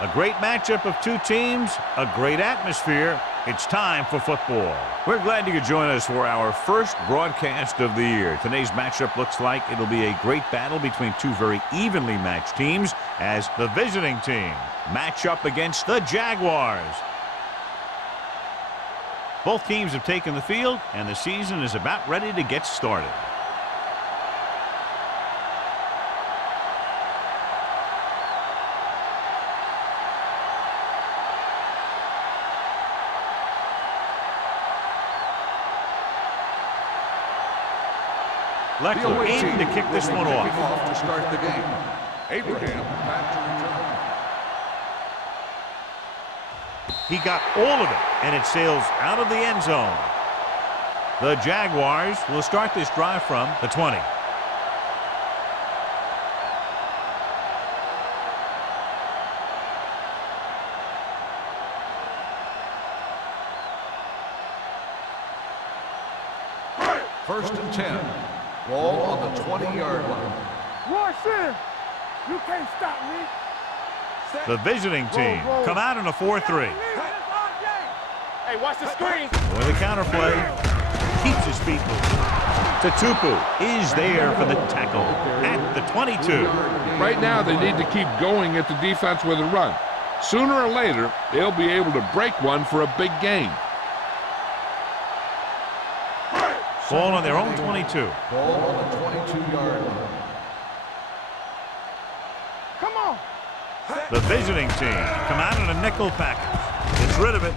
A great matchup of two teams, a great atmosphere. It's time for football. We're glad you could join us for our first broadcast of the year. Today's matchup looks like it'll be a great battle between two very evenly matched teams as the visiting team match up against the Jaguars. Both teams have taken the field, and the season is about ready to get started. Leckler in to kick this one off. To start the game. Abraham back to return. He got all of it, and it sails out of the end zone. The Jaguars will start this drive from the 20. First and 10. Ball on the 20-yard line. Rush in. You can't stop me. The visiting team come out in a 4-3. Hey, watch the screen. With the counterplay, keeps his feet moving. Tupu is there for the tackle at the 22. Right now, they need to keep going at the defense with a run. Sooner or later, they'll be able to break one for a big gain. Ball on their own 22. Ball on the 22-yard line. Come on. The visiting team come out in a nickel package. Gets rid of it.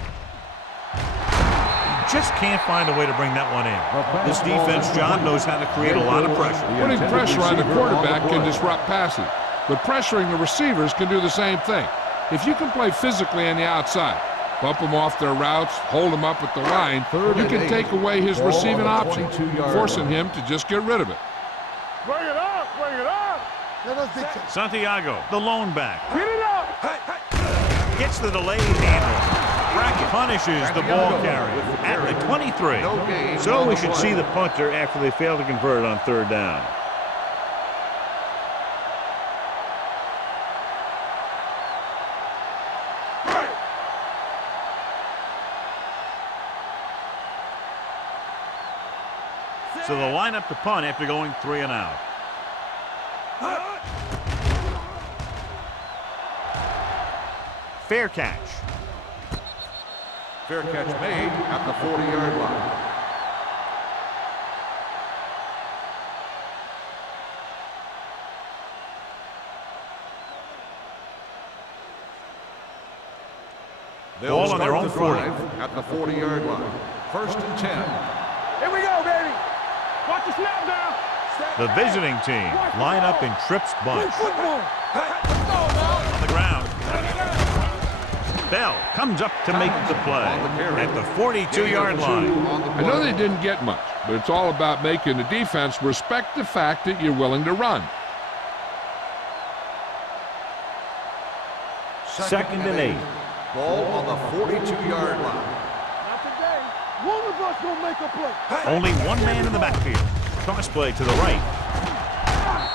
Just can't find a way to bring that one in. This defense, John, knows how to create a lot of pressure. Putting pressure on the quarterback can disrupt passing, but pressuring the receivers can do the same thing. If you can play physically on the outside, bump them off their routes, hold them up at the line, you can take away his receiving option, forcing him to just get rid of it. Bring it up. Bring it up. Santiago, the lone back, Get it up. gets the delayed handle. Brackett punishes the ball carrier at the 23. So we should see the punter after they fail to convert on third down. So they'll line up to punt after going 3 and out. Fair catch. Fair catch made at the 40-yard line. Ball on their own 40. At the 40-yard line. First and 10. Here we go, baby. Watch the snap down. The visiting team line up in trips bunch. Football. On the ground. Bell comes up to make the play at the 42-yard line. I know they didn't get much, but it's all about making the defense respect the fact that you're willing to run. Second and 8. Ball on the 42-yard line. Not today. One of us gonna make a play. Only one man in the backfield. Cross play to the right.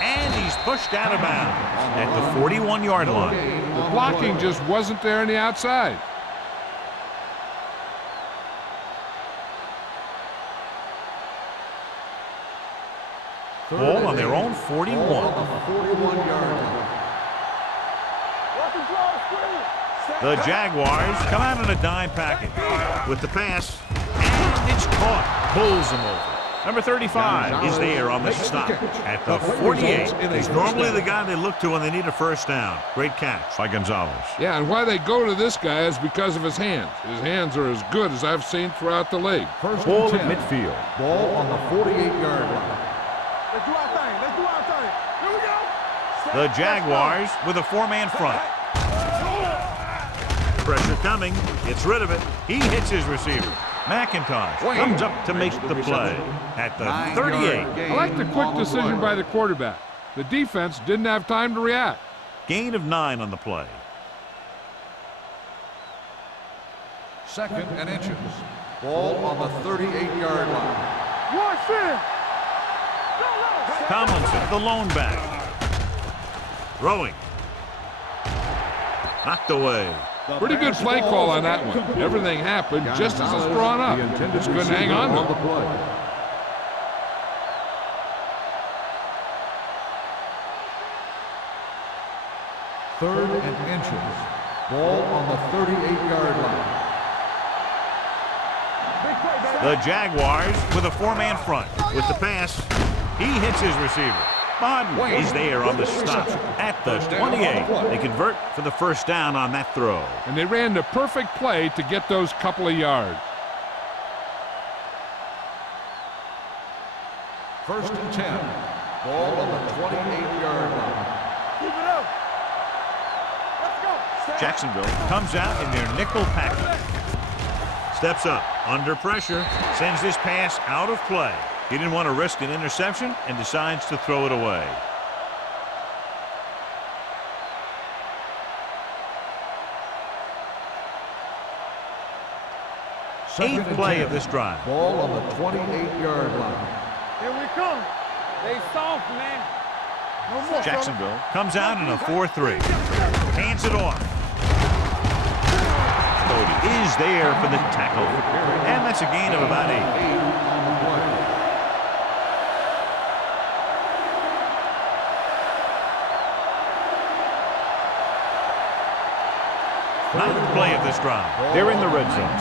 And he's pushed out of bounds at the 41-yard line. The blocking just wasn't there on the outside. Ball on their own 41. On the 41-yard line. Watch the draw screen. The Jaguars come out in a dime package with the pass, and it's caught. Pulls him over. Number 35 is there on the stop at the 48. He's normally the guy they look to when they need a first down. Great catch by Gonzalez. Yeah, and why they go to this guy is because of his hands. His hands are as good as I've seen throughout the league. First Ball and at 10. midfield. Ball on the 48-yard line. Let's do our thing. Let's do our thing. Here we go. The Jaguars with a 4-man front. Pressure coming. Gets rid of it. He hits his receiver. McIntosh comes up to make the play at the 38. I like the quick decision by the quarterback. The defense didn't have time to react. Gain of 9 on the play. Second and inches. Ball on the 38-yard line. Rush in. Tomlinson, the lone back. Throwing. Knocked away. Pretty good play call on that one. Everything happened just as it's drawn up. Just couldn't hang on to it. Third and inches. Ball on the 38-yard line. The Jaguars with a four-man front. With the pass, he hits his receiver. Bodden is there on the stop at the 28. They convert for the first down on that throw. And they ran the perfect play to get those couple of yards. First and 10. Ball on the 28-yard line. Keep it up. Let's go. Jacksonville comes out in their nickel package. Steps up, under pressure, sends this pass out of play. He didn't want to risk an interception and decides to throw it away. Eighth play of this drive. Ball on the 28-yard line. Here we come. They soft, man. No more. Jacksonville comes out in a 4-3. Hands it off. Cody is there for the tackle. And that's a gain of about 8. Ninth play of this drive. They're in the red zone.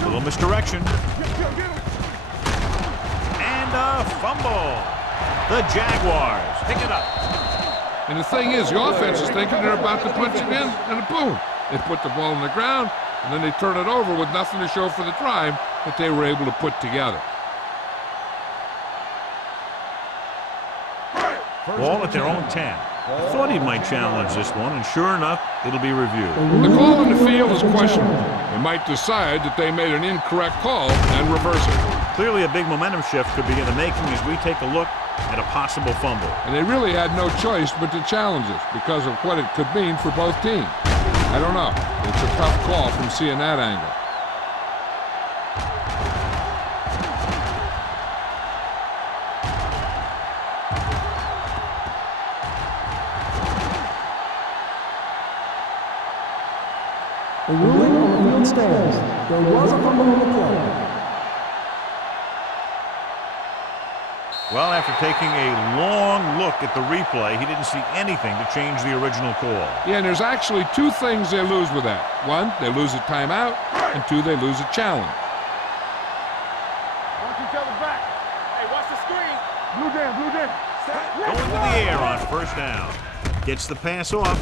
A little misdirection. And a fumble. The Jaguars pick it up. And the thing is, the offense is thinking they're about to punch it in, and boom, they put the ball on the ground, and then they turn it over with nothing to show for the drive that they were able to put together. Ball at their own 10. I thought he might challenge this one, and sure enough, it'll be reviewed. The call on the field is questionable. They might decide that they made an incorrect call and reverse it. Clearly a big momentum shift could be in the making as we take a look at a possible fumble. And they really had no choice but to challenge it because of what it could mean for both teams. I don't know. It's a tough call from seeing that angle. The ruling on the field stands. There was a fumble on the play. Well, after taking a long look at the replay, he didn't see anything to change the original call. Yeah, and there's actually two things they lose with that. One, they lose a timeout, and two, they lose a challenge. Watch each other back. Hey, watch the screen. Blue down, blue down. Going to the air on first down. Gets the pass off.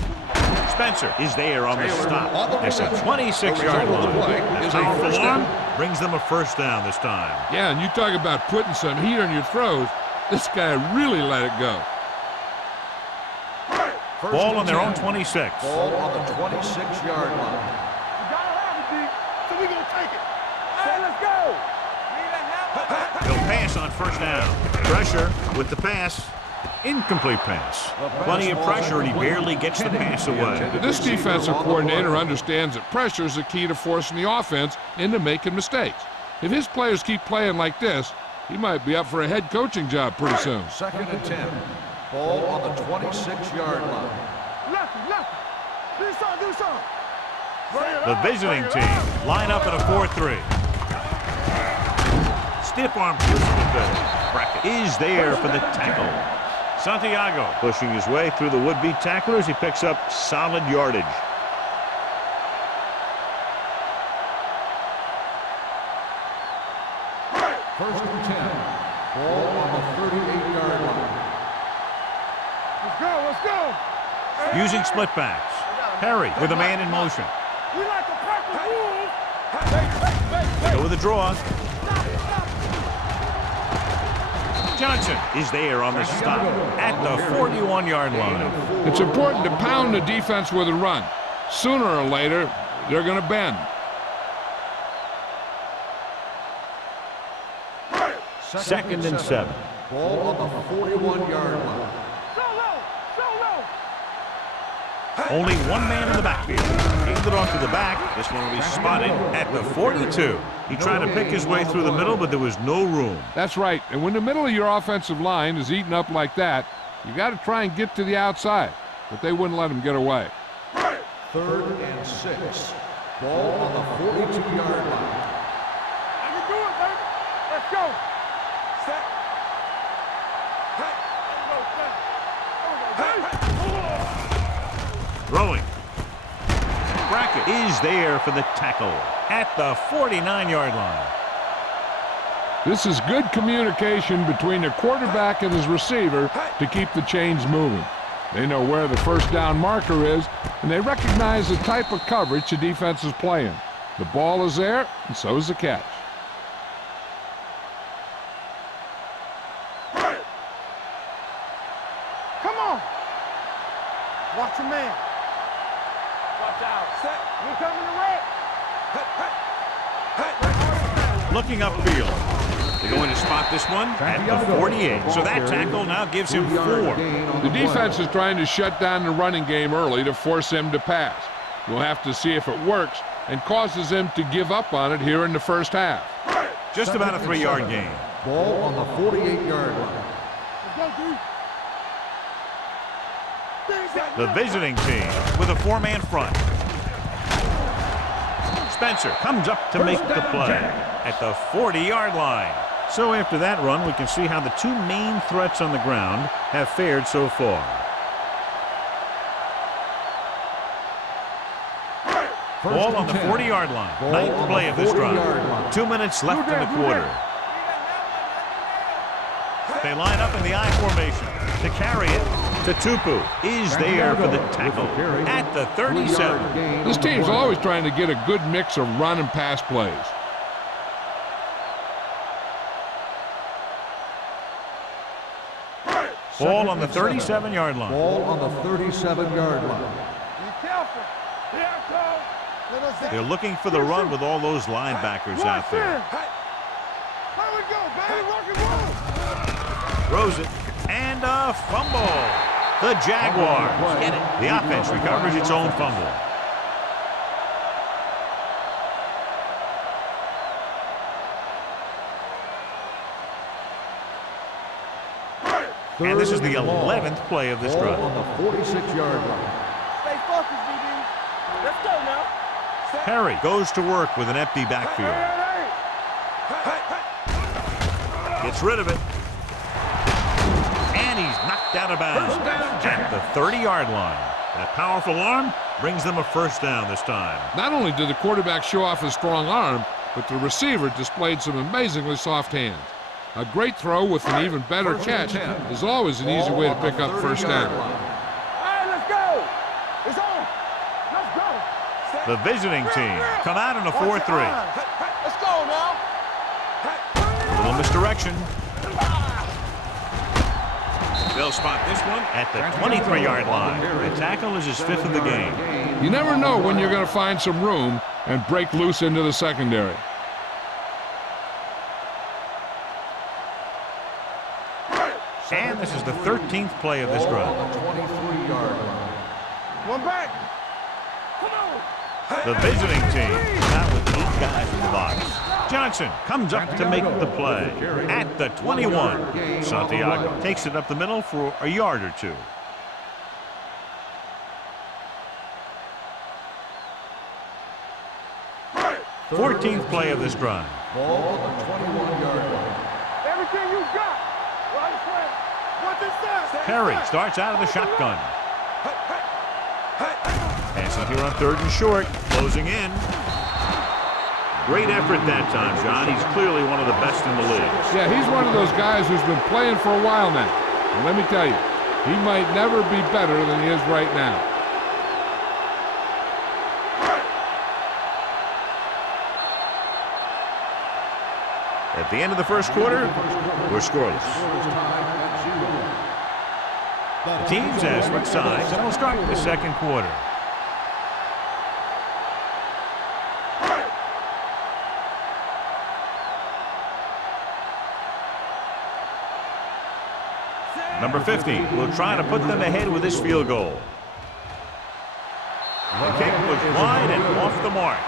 Spencer is there on the stop. It's a 26-yard line. That's a full-on. Brings them a first down this time. Yeah, and you talk about putting some heat on your throws. This guy really let it go. Ball on their own 26. Ball on the 26-yard line. We gotta have it, D. So we gonna take it. Hey, let's go. He'll pass on first down. Pressure with the pass. Incomplete pass. Plenty of pressure, and he barely gets the pass away. This defensive coordinator understands that pressure is the key to forcing the offense into making mistakes. If his players keep playing like this, he might be up for a head coaching job pretty soon. Second and 10. Ball on the 26-yard line. Lefty, lefty. Do something, do something. The visiting team line up in a 4-3. Stiff arm pushes the bit. Brackett is there for the tackle. Santiago pushing his way through the would-be tacklers. He picks up solid yardage. First and 10. Ball on the 38-yard line. Let's go, let's go. Using split backs. Perry with a man in motion. We like the purple rules. Go with the draw. Johnson is there on the stop at the 41-yard line. It's important to pound the defense with a run. Sooner or later, they're going to bend. Second and 7. Ball on the 41-yard line. So low, so low. Only one man in the backfield. Handed it off to the back. This one will be spotted at the 42. He tried to pick his way through the middle, but there was no room. That's right. And when the middle of your offensive line is eaten up like that, you got to try and get to the outside. But they wouldn't let him get away. 3rd and 6. Ball on the 42-yard line. I can do it, baby. Let's go. Set. Throwing. Brackett is there for the tackle at the 49-yard line. This is good communication between the quarterback and his receiver to keep the chains moving. They know where the first down marker is, and they recognize the type of coverage the defense is playing. The ball is there, and so is the catch. Come on. Watch your man. Watch out. Set. You coming to red. Looking upfield. They're going to spot this one at the 48. So that tackle now gives him 4. The defense is trying to shut down the running game early to force him to pass. We'll have to see if it works and causes him to give up on it here in the first half. Just about a 3-yard gain. Ball on the 48-yard line. The visiting team with a 4-man front. Spencer comes up to make the play at the 40-yard line. So after that run, we can see how the two main threats on the ground have fared so far. Ball on the 40-yard line. 9th play of this drive. 2 minutes left in the quarter. They line up in the I formation to carry it. Tupu is there for the tackle at the 37. This team's always trying to get a good mix of run and pass plays. Ball on the 37-yard line. Ball on the 37-yard line. Be careful. Here it comes. They're looking for the run with all those linebackers out there. Here we go, baby. Rock and roll. Throws it, and a fumble. The Jaguars get it. The offense recovers its own fumble. And this is the 11th play of this drive. On the 46-yard line. Stay focused, DB. Let's go now. Perry goes to work with an empty backfield. Gets rid of it. And he's knocked out of bounds at the 30-yard line. That powerful arm brings them a first down this time. Not only did the quarterback show off his strong arm, but the receiver displayed some amazingly soft hands. A great throw with an even better catch is always an easy way to pick up first down. All right, let's go. It's on. Let's go. The visiting team come out in a 4-3. Let's go now. Little misdirection. They'll spot this one at the 23-yard line. The tackle is his 5th of the game. You never know when you're going to find some room and break loose into the secondary. And this is the 13th play of this drive. On the 23-yard line. One back. Come on. The visiting team out with 8 guys in the box. Johnson comes up to make the play at the 21. Santiago takes it up the middle for a yard or 2. Fourteenth play of this drive. Ball on the 21-yard line. Everything you got. Right side. What's it say? Perry starts out of the shotgun. Passing here on 3rd and short. Closing in. Great effort that time, John. He's clearly one of the best in the league. Yeah, he's one of those guys who's been playing for a while now. And let me tell you, he might never be better than he is right now. At the end of the first quarter, we're scoreless. The teams have switched sides, and we'll start the second quarter. Number 50 will try to put them ahead with this field goal. goes wide and off the mark.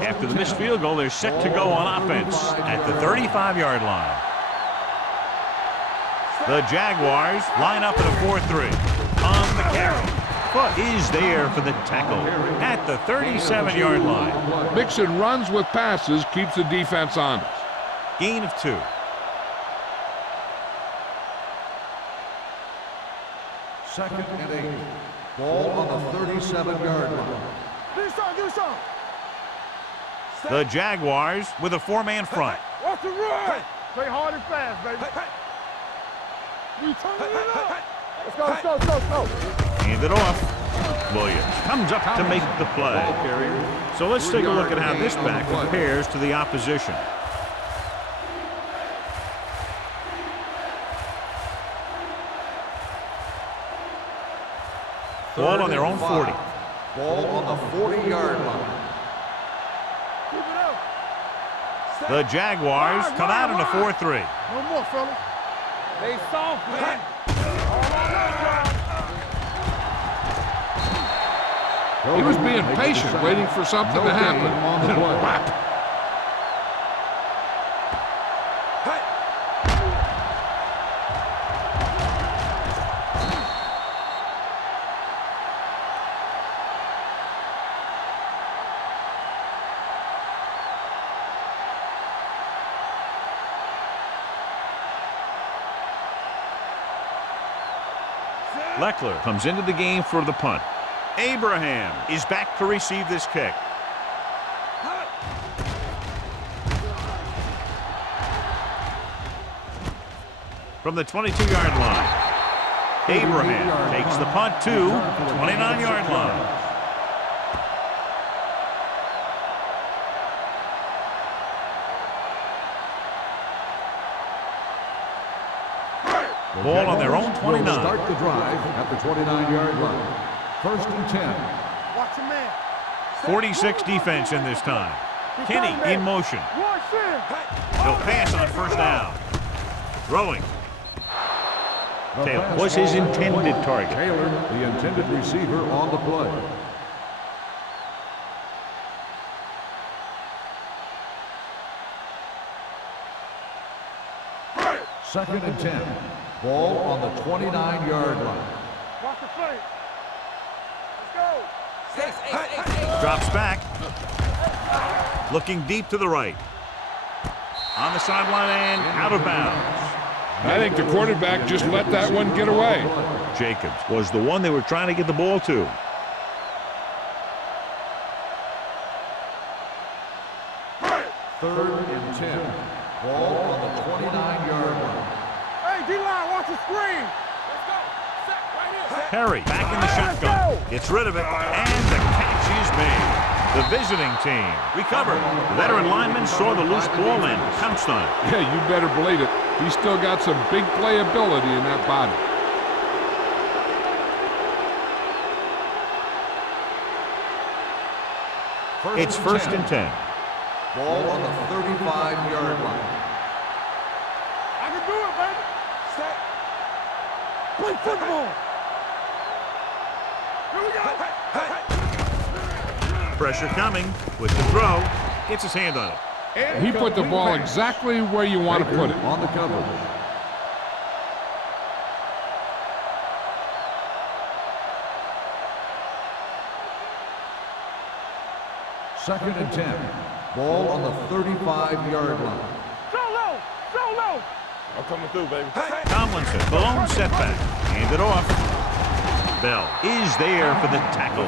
After the missed field goal, they're set to go on offense at the 35-yard line. The Jaguars line up in a 4-3. On the carry. Foot is there for the tackle at the 37-yard line. Mixing runs with passes keeps the defense honest. Gain of 2. Second and 8. Ball on the 37-yard line. Do something. The Jaguars with a 4-man front. Watch the run. Play hard and fast, baby. We turn it up. Let's go. Hand it off. Williams comes up to make the play. So let's take a look at how this back compares to the opposition. Ball on their own 40. Ball on the 40-yard line. Keep it up. The Jaguars come out in a 4-3. No more, fellas. They soft, man. He was being patient, waiting for something to happen. On the play. Leckler comes into the game for the punt. Abraham is back to receive this kick. From the 22-yard line, Abraham takes the punt to 29-yard line. Ball on their own 29. Start the drive at the 29-yard line. First and 10. Watch your man. 46 defense in this time. Kenny in motion. Watch him. He'll pass on first down. Throwing. Taylor was his intended target. Taylor, the intended receiver on the play. Second and 10. Ball on the 29-yard line. Watch the play. Let's go. Drops back. Looking deep to the right. On the sideline and out of bounds. I think the quarterback just let that one get away. Jacobs was the one they were trying to get the ball to. Third and 10. Ball on the 29-yard line. Hey, D-line, watch the screen. Perry back in the shotgun. Gets rid of it, and the catch is made. The visiting team recovered. The veteran lineman saw the loose ball and pounced on it. Yeah, you better believe it. He's still got some big playability in that body. It's first and 10. Ball on the 35-yard line. I can do it, baby. Set. Play football. Here we go. Pressure coming with the throw. Gets his hand on it. He put the ball exactly where you want to put it. On the coverage. Second and 10. Ball on the 35-yard line. Solo. I'm coming through, baby. Tomlinson, the lone setback. Hand it off. Bell is there for the tackle.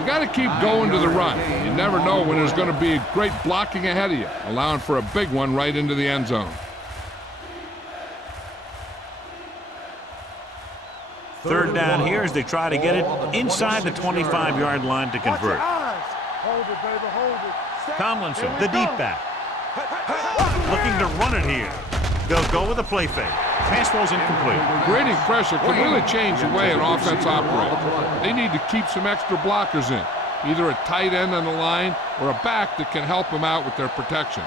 You got to keep going to the run. You never know when there's going to be great blocking ahead of you, allowing for a big one right into the end zone. Third down here as they try to get it inside the 25-yard line to Watch your convert. eyes. Hold it, baby. Hold it. Tomlinson, the deep back. Looking to run it here. They'll go with a play fake. Pass ball's incomplete. Grading pressure can really change the way an offense operates. They need to keep some extra blockers in. either a tight end on the line or a back that can help them out with their protection.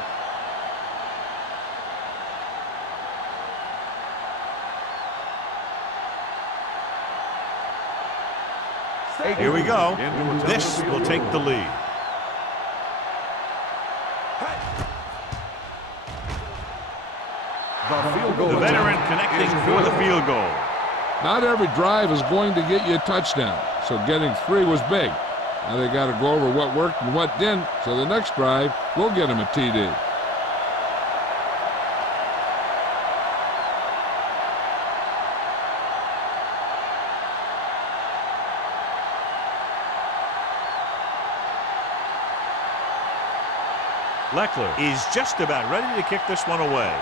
Here we go. This will take the lead. The veteran connecting for the field goal. Not every drive is going to get you a touchdown, so getting 3 was big. Now they got to go over what worked and what didn't, so the next drive will get them a TD. Leckler is just about ready to kick this one away.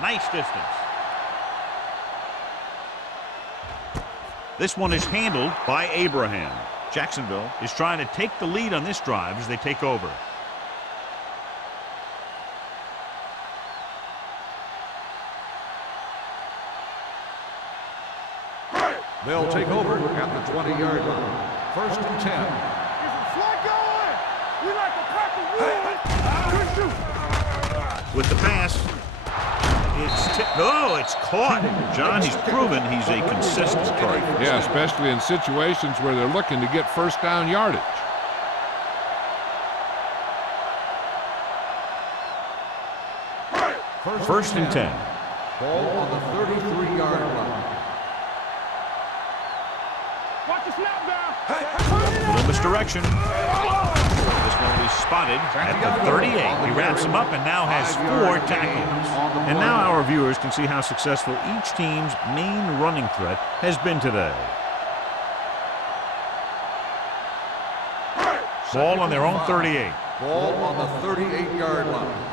Nice distance. This one is handled by Abraham. Jacksonville is trying to take the lead on this drive as they take over. They'll take over at the 20-yard line. 1st and 10. Flag going! We like to practice rules. With the pass, it's tipped. No, it's caught. John, he's proven he's a consistent target. Yeah, especially in situations where they're looking to get first down yardage. First and 10. Ball on the 33-yard line. Watch the snap down. Little misdirection. This one will be spotted at the 38. He wraps him up and now has 4 tackles. And now our viewers can see how successful each team's main running threat has been today. Ball on their own 38. Ball on the 38-yard line.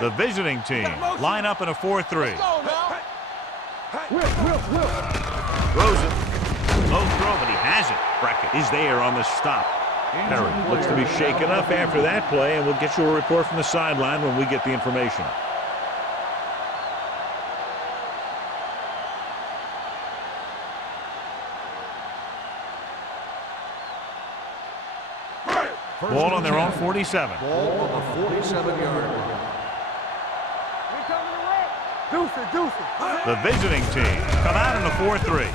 The visiting team line up in a 4-3. Throws it. Low throw, but he has it. Brackett is there on the stop. Perry looks to be shaken up after that play, and we'll get you a report from the sideline when we get the information. Ball on their own 47. Ball on the 47-yard line. The visiting team come out in a 4-3.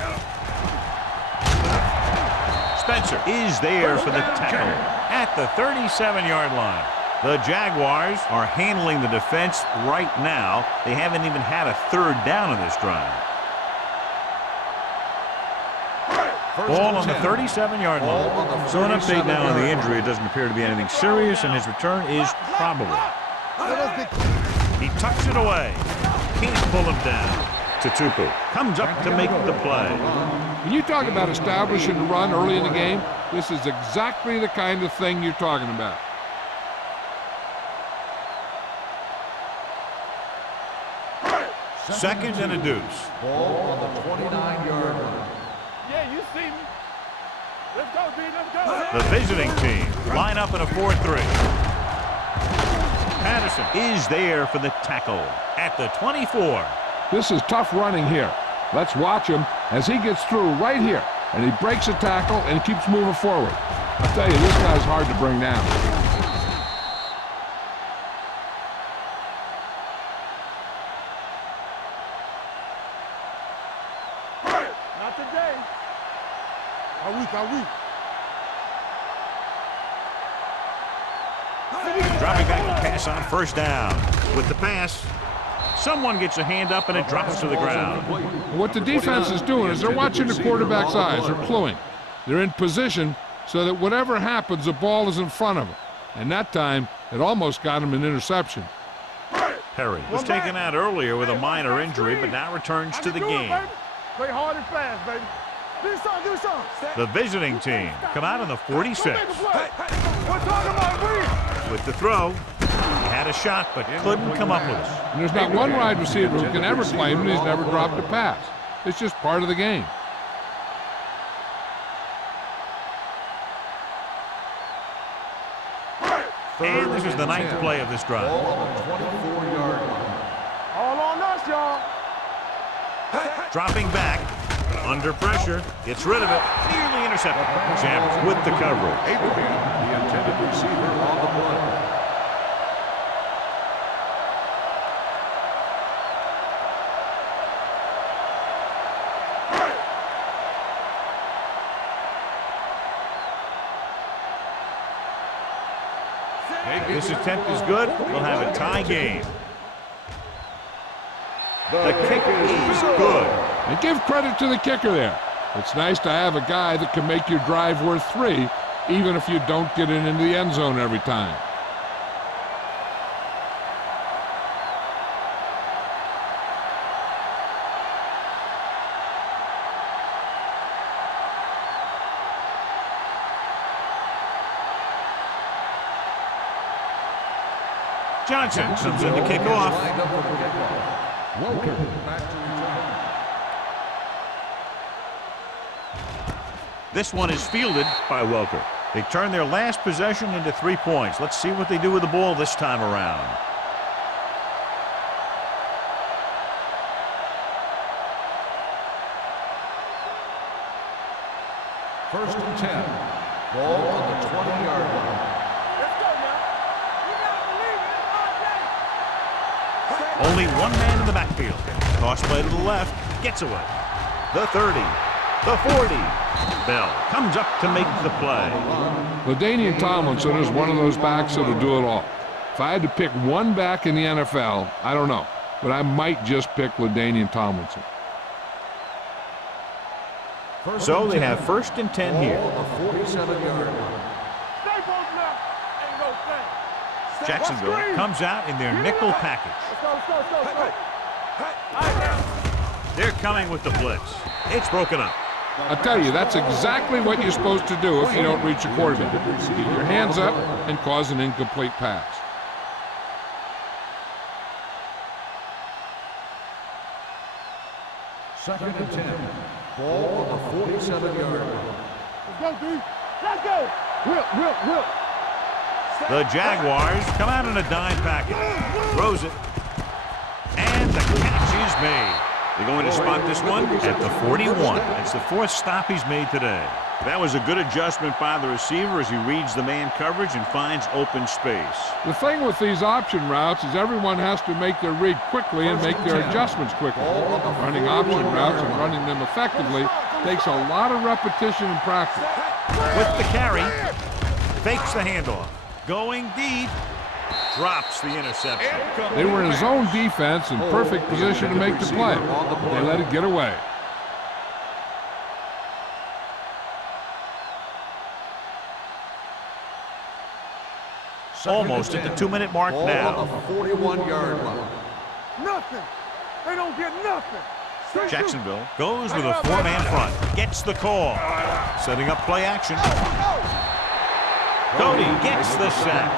Spencer is there for the tackle at the 37-yard line. The Jaguars are handling the defense right now. They haven't even had a 3rd down in this drive. Ball on the 37-yard line. So an update now on the injury. It doesn't appear to be anything serious, and his return is probable. He tucks it away. Can't pull him down. Tutupu comes up to make the play. When you talk about establishing a run early in the game, this is exactly the kind of thing you're talking about. Second and a deuce. Ball on the 29-yard line. Yeah, you see me. Let's go, B. Let's go. The visiting team line up in a 4-3. Patterson is there for the tackle at the 24. This is tough running here. Let's watch him as he gets through right here, and he breaks a tackle and keeps moving forward. I'll tell you, this guy's hard to bring down. Not today. Are we? Dropping back to pass on 1st down. With the pass, someone gets a hand up and it drops to the ground. What the defense is doing is they're watching the quarterback's eyes. They're cluing. They're in position so that whatever happens, the ball is in front of them. And that time, it almost got him an interception. Perry was taken out earlier with a minor injury, but now returns to the game. Play hard and fast, baby. Do something. The visiting team come out in the 46. We're talking about With the throw, he had a shot, but couldn't come up with it. And there's not one wide receiver who can ever claim that he's never dropped a pass. It's just part of the game. And this is the 9th play of this drive. Ball on the 24-yard line. all on us, y'all. Dropping back, Under pressure. Gets rid of it. Nearly intercepted. Champs with the coverage. Abraham, the intended receiver on the play. This attempt is good. We'll have a tie game. The kick is good. And give credit to the kicker there. It's nice to have a guy that can make your drive worth 3, even if you don't get it into the end zone every time. Johnson comes in to kick off. Welker back to return. This one is fielded by Welker. They turn their last possession into 3 points. Let's see what they do with the ball this time around. First and 10. Ball on the 20-yard line. Only one man in the backfield. Toss play to the left. Gets away. The 30. The 40. Bell comes up to make the play. LaDainian Tomlinson is one of those backs that'll do it all. If I had to pick one back in the NFL, I don't know, but I might just pick LaDainian Tomlinson. So they have first and 10 here. Ball on the 47-yard line. Jacksonville comes out in their nickel package. They're coming with the blitz. It's broken up. I tell you, that's exactly what you're supposed to do if you don't reach a quarterback. Get your hands up and cause an incomplete pass. Second and 10. Ball on the 47-yard line. Let's go, dude. Let's go. Will. The Jaguars come out in a dime package. Throws it. And the catch is made. They're going to spot this one at the 41. It's the 4th stop he's made today. That was a good adjustment by the receiver as he reads the man coverage and finds open space. The thing with these option routes is everyone has to make their read quickly and make their adjustments quickly. Running option routes and running them effectively takes a lot of repetition and practice. With the carry, fakes the handoff. Going deep, drops the interception. They were in zone defense in perfect position to make the play. They let it get away. Almost at the 2-minute mark now. On the 41-yard line. Nothing. They don't get nothing. Jacksonville goes with a 4-man front. Gets the call. Setting up play action. Cody gets the sack.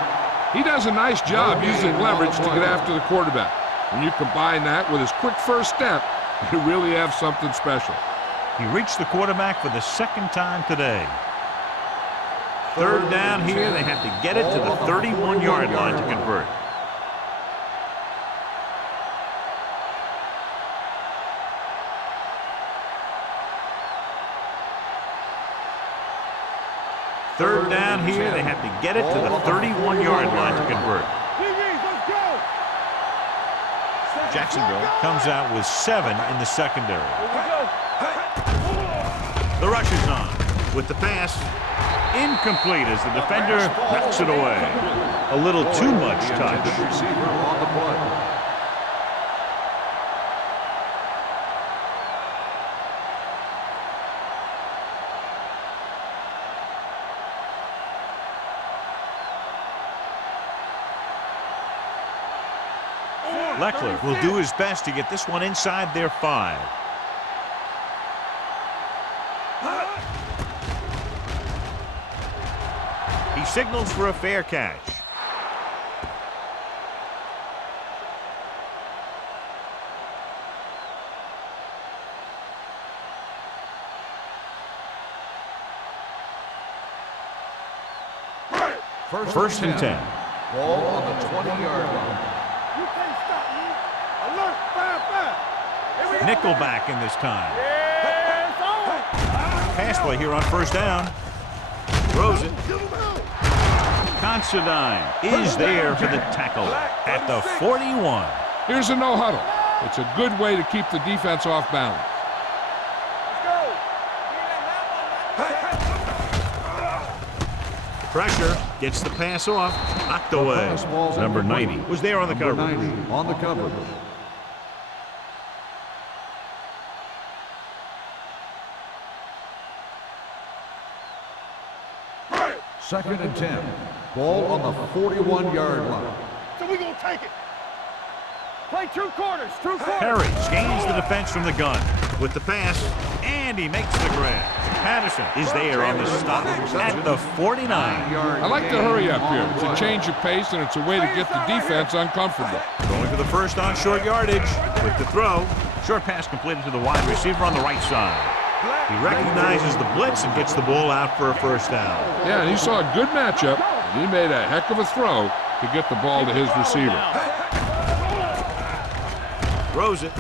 He does a nice job using leverage to get after the quarterback. When you combine that with his quick first step, you really have something special. He reached the quarterback for the 2nd time today. 3rd down here. They have to get it to the 31-yard line to convert. Third down here. They have to get it to the 31-yard line to convert. Jacksonville comes out with 7 in the secondary. The rush is on with the pass. Incomplete as the defender knocks it away. A little too much touch. Receiver on the play. Leckler will do his best to get this one inside their 5. He signals for a fair catch. First and 10. Ball on the 20-yard line. You can't stop me. Alert, 5-5. Nickelback in this time. Yeah. Pass play here on first down. Throws it. Considine is there for the tackle at the 41. Here's a no huddle. It's a good way to keep the defense off balance. Pressure gets the pass off, knocked away. Number 90 was there on the coverage. On the coverage. Second and 10. Ball on the 41-yard line. So we're going to take it. Play two quarters. Harry gains the defense from the gun with the pass, and he makes the grab. Patterson is there on the stop at the 49. I like to hurry up here. It's a change of pace, and it's a way to get the defense uncomfortable. Going for the first on short yardage with the throw. Short pass completed to the wide receiver on the right side. He recognizes the blitz and gets the ball out for a first down. Yeah, and he saw a good matchup, and he made a heck of a throw to get the ball to his receiver. Throws it,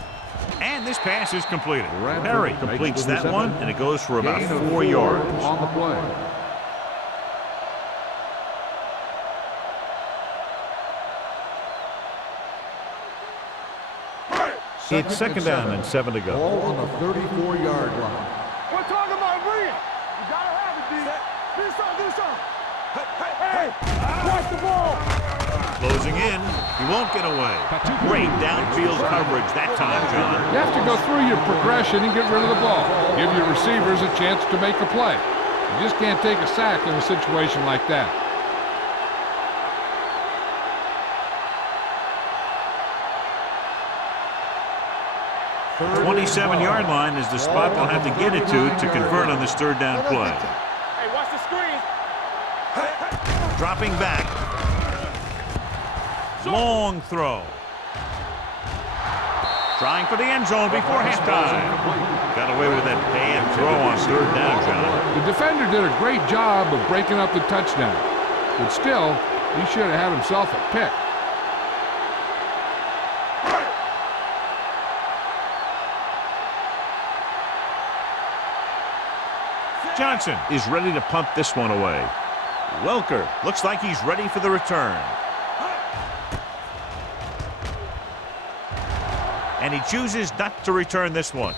and this pass is completed. Perry completes that one, and it goes for about 4 yards. On the play. It's second down and 7 to go. Ball on the 34-yard line. We're talking about bring it. You got to have it, D. Do something. Hey, watch the ball. Closing in, he won't get away. Great downfield coverage that time, John. You have to go through your progression and get rid of the ball. Give your receivers a chance to make a play. You just can't take a sack in a situation like that. 27-yard line is the spot they'll have to get it to convert on this third down play. Hey, watch the screen. Dropping back. Long throw. Trying for the end zone before halftime. Got away with that bad throw on third down, John. The defender did a great job of breaking up the touchdown. But still, he should have had himself a pick. Johnson is ready to punt this one away. Welker looks like he's ready for the return. And he chooses not to return this one.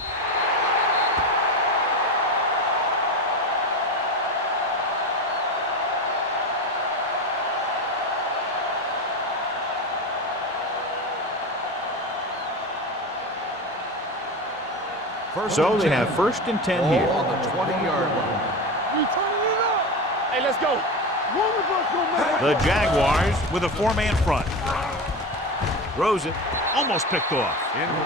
So they have first and 10 here. On the 20-yard line. Hey, let's go. The Jaguars with a four-man front. Throws it. Almost picked off.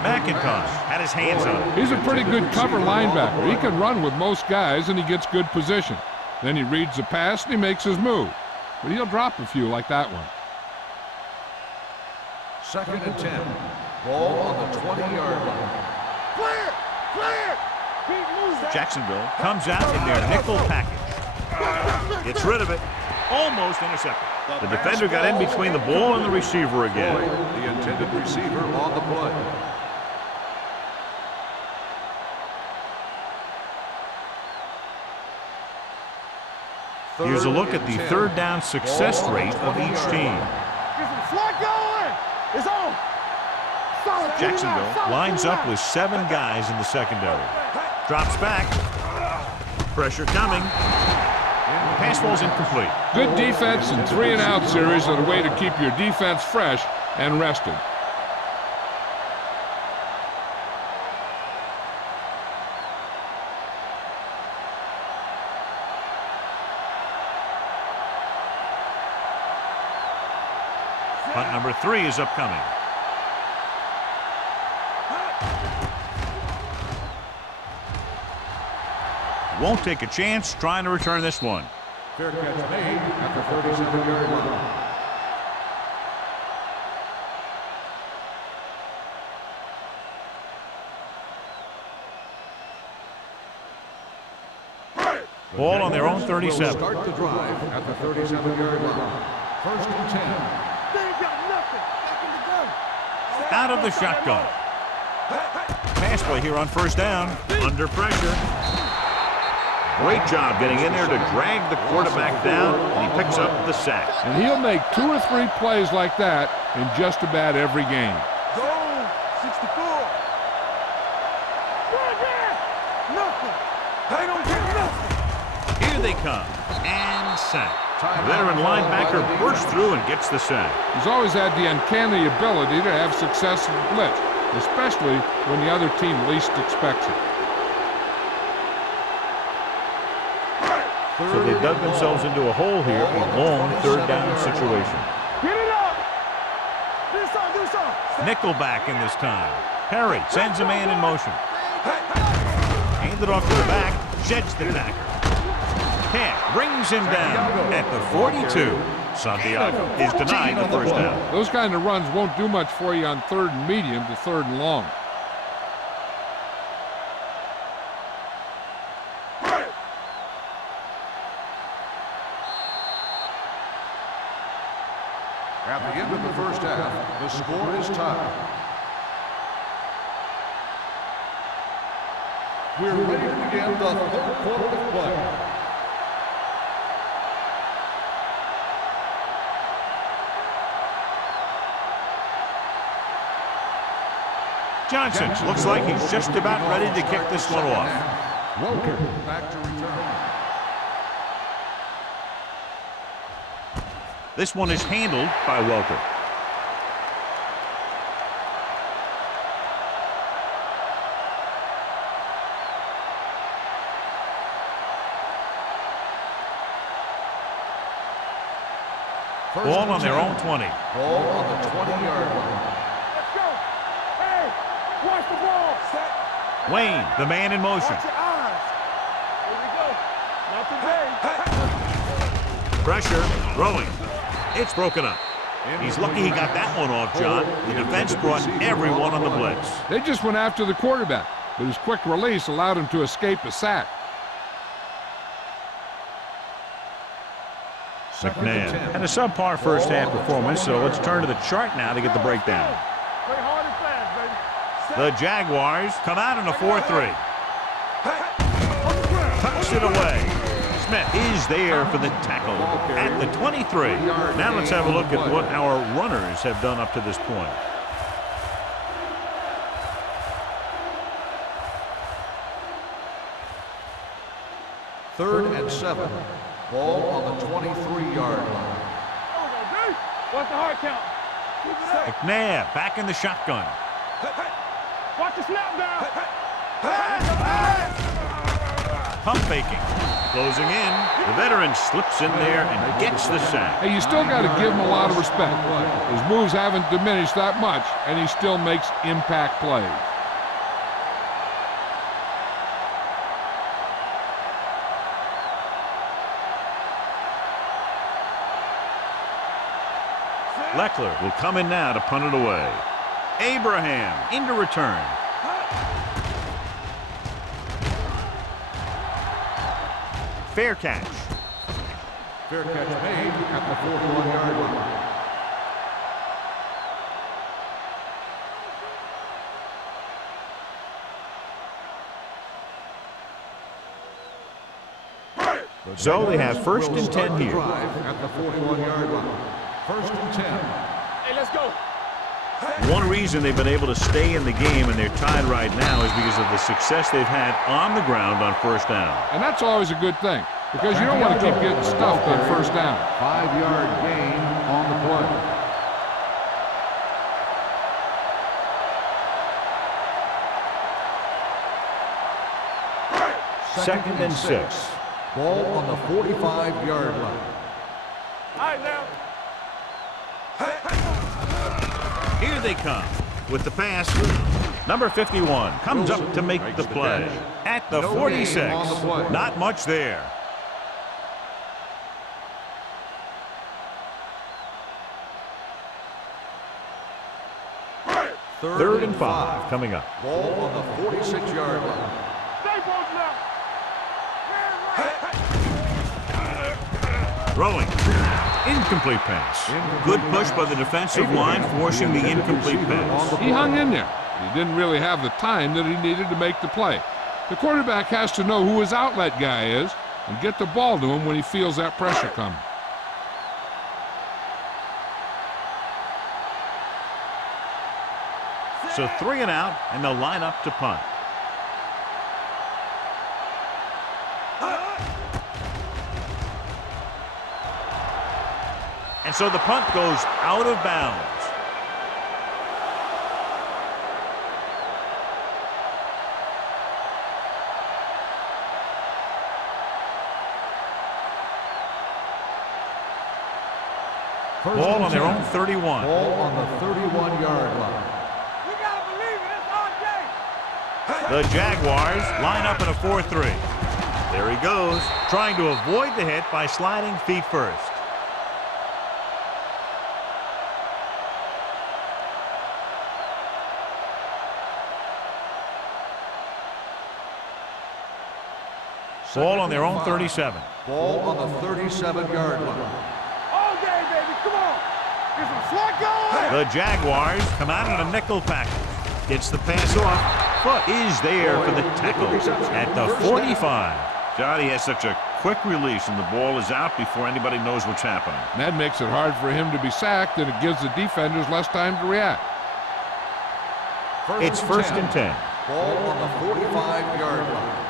McIntosh had his hands on it. He's a pretty good cover linebacker. He can run with most guys, and he gets good position. Then he reads the pass, and he makes his move. But he'll drop a few like that one. Second and 10. Ball on the 20-yard line. Clear. Jacksonville comes out in their nickel package. Gets rid of it. Almost intercepted. The defender got in between the ball and the receiver again. The intended receiver on the play. Here's a look at the third down success rate of each team. Get some slot going. It's on. Solid. Jacksonville lines up with 7 guys in the secondary. Drops back. Pressure coming. Pass ball's incomplete. Good defense and 3-and-out series are the way to keep your defense fresh and rested. Punt number 3 is upcoming. Won't take a chance trying to return this one. Fair catch made at the 37-yard line. Ball on their own 37. Start the drive at the 37-yard line. First and 10. They ain't got nothing. Back in the gun. Out of the shotgun. Pass play here on first down. Under pressure. Great job getting in there to drag the quarterback down, and he picks up the sack. And he'll make 2 or 3 plays like that in just about every game. Go! 64! Nothing! They don't get nothing! Here they come, and sack. The veteran linebacker bursts through and gets the sack. He's always had the uncanny ability to have success in blitz, especially when the other team least expects it. So they dug themselves into a hole here, a long third down situation. Get it up! Do something! Nickelback in this time. Perry sends a man in motion. Hand it off to the back, sheds the tackle. Camp brings him down at the 42. Santiago is denied the first down. Those kind of runs won't do much for you on 3rd and medium to 3rd and long. At the end of the first half, the score is tied. We're ready to begin the 3rd quarter of play. Johnson looks like he's just about ready to kick this one off. Welker back to return. This one is handled by Welker. Ball on their own 20. Ball on the 20-yard line. Let's go! Hey! Watch the ball! Set! Wayne, the man in motion. Watch your eyes! Here we go! Not today! Pressure, throwing. It's broken up. He's lucky he got that one off, John. The defense brought everyone on the blitz. They just went after the quarterback, but his quick release allowed him to escape a sack. McNabb had a subpar first half performance, so let's turn to the chart now to get the breakdown. Play hard and fast, baby. The Jaguars come out in a 4-3. Tucks it away. Smith is there for the tackle at the 23. Now let's have a look at what our runners have done up to this point. Third and 7. Ball on the 23-yard line. What's the hard count? McNabb back in the shotgun. Watch the snap down. Pump faking. Closing in. The veteran slips in there and gets the sack. Hey, you still got to give him a lot of respect. His moves haven't diminished that much, and he still makes impact plays. Leckler will come in now to punt it away. Abraham into return. Fair catch. Fair catch made at the 41-yard line. So they have 1st and 10 here. At the 41-yard line. 1st and 10. Hey, let's go. One reason they've been able to stay in the game and they're tied right now is because of the success they've had on the ground on 1st down. And that's always a good thing, because you don't want to keep getting stuffed on 1st down. 5-yard gain on the play. Second and 6. Ball on the 45-yard line. All right, now. Here they come with the pass. Number 51 comes up to make the play at the 46. Not much there. Third and 5 coming up. Ball on the 46-yard line. Stay close now. Throwing. Incomplete pass. Good push by the defensive line, forcing the incomplete pass. He hung in there. He didn't really have the time that he needed to make the play. The quarterback has to know who his outlet guy is and get the ball to him when he feels that pressure coming. So 3 and out, and they'll line up to punt. And so the punt goes out of bounds. Ball on their own 31. Ball on the 31-yard line. You gotta believe it. It's our game. The Jaguars line up in a 4-3. There he goes, trying to avoid the hit by sliding feet first. Ball on their own 37. Ball on the 37-yard line. All day, baby. Come on. Get some slot going. The Jaguars come out in a nickel package. Gets the pass off. Foot is there for the tackle at the 45. Johnny has such a quick release, and the ball is out before anybody knows what's happening. That makes it hard for him to be sacked, and it gives the defenders less time to react. It's first and 10. Ball on the 45-yard line.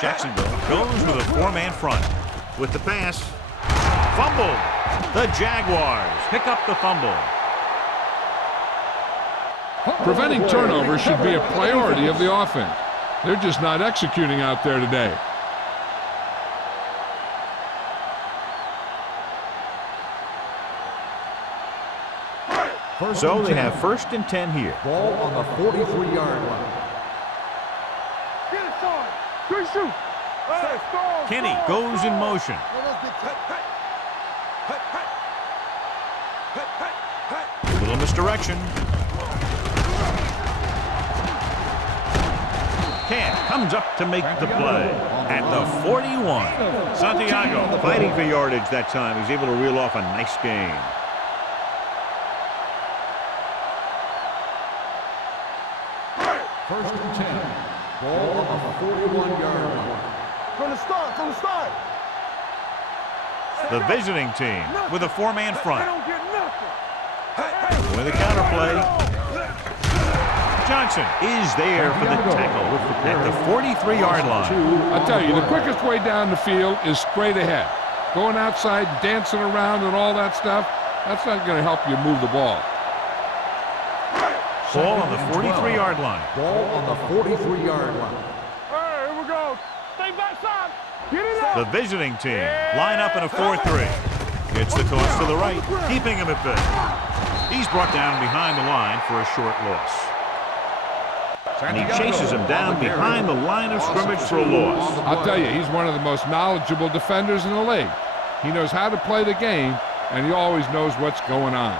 Jacksonville goes with a 4-man front. With the pass, fumbled. The Jaguars pick up the fumble. Preventing turnovers should be a priority of the offense. They're just not executing out there today. So they have first and 10 here. Ball on the 43-yard line. Get it, son. Good shoot. Kenny goes in motion. Little misdirection. Cam comes up to make the play at the 41. Santiago fighting for yardage that time. He's able to reel off a nice gain. First and 10. Ball on the 41-yard line. From the start. The visiting team with a 4-man They front. don't get nothing. With a counterplay. Johnson is there for the tackle at the 43-yard line. I tell you, the quickest way down the field is straight ahead. Going outside, dancing around and all that stuff, that's not going to help you move the ball. Ball on the 43-yard line. Ball on the 43-yard line. Hey, here we go. Stay backside. Get it up. The visiting team line up in a 4-3. Gets the toss to the right, keeping him at bay. He's brought down behind the line for a short loss. And he chases him down behind the line of scrimmage for a loss. I'll tell you, he's one of the most knowledgeable defenders in the league. He knows how to play the game, and he always knows what's going on.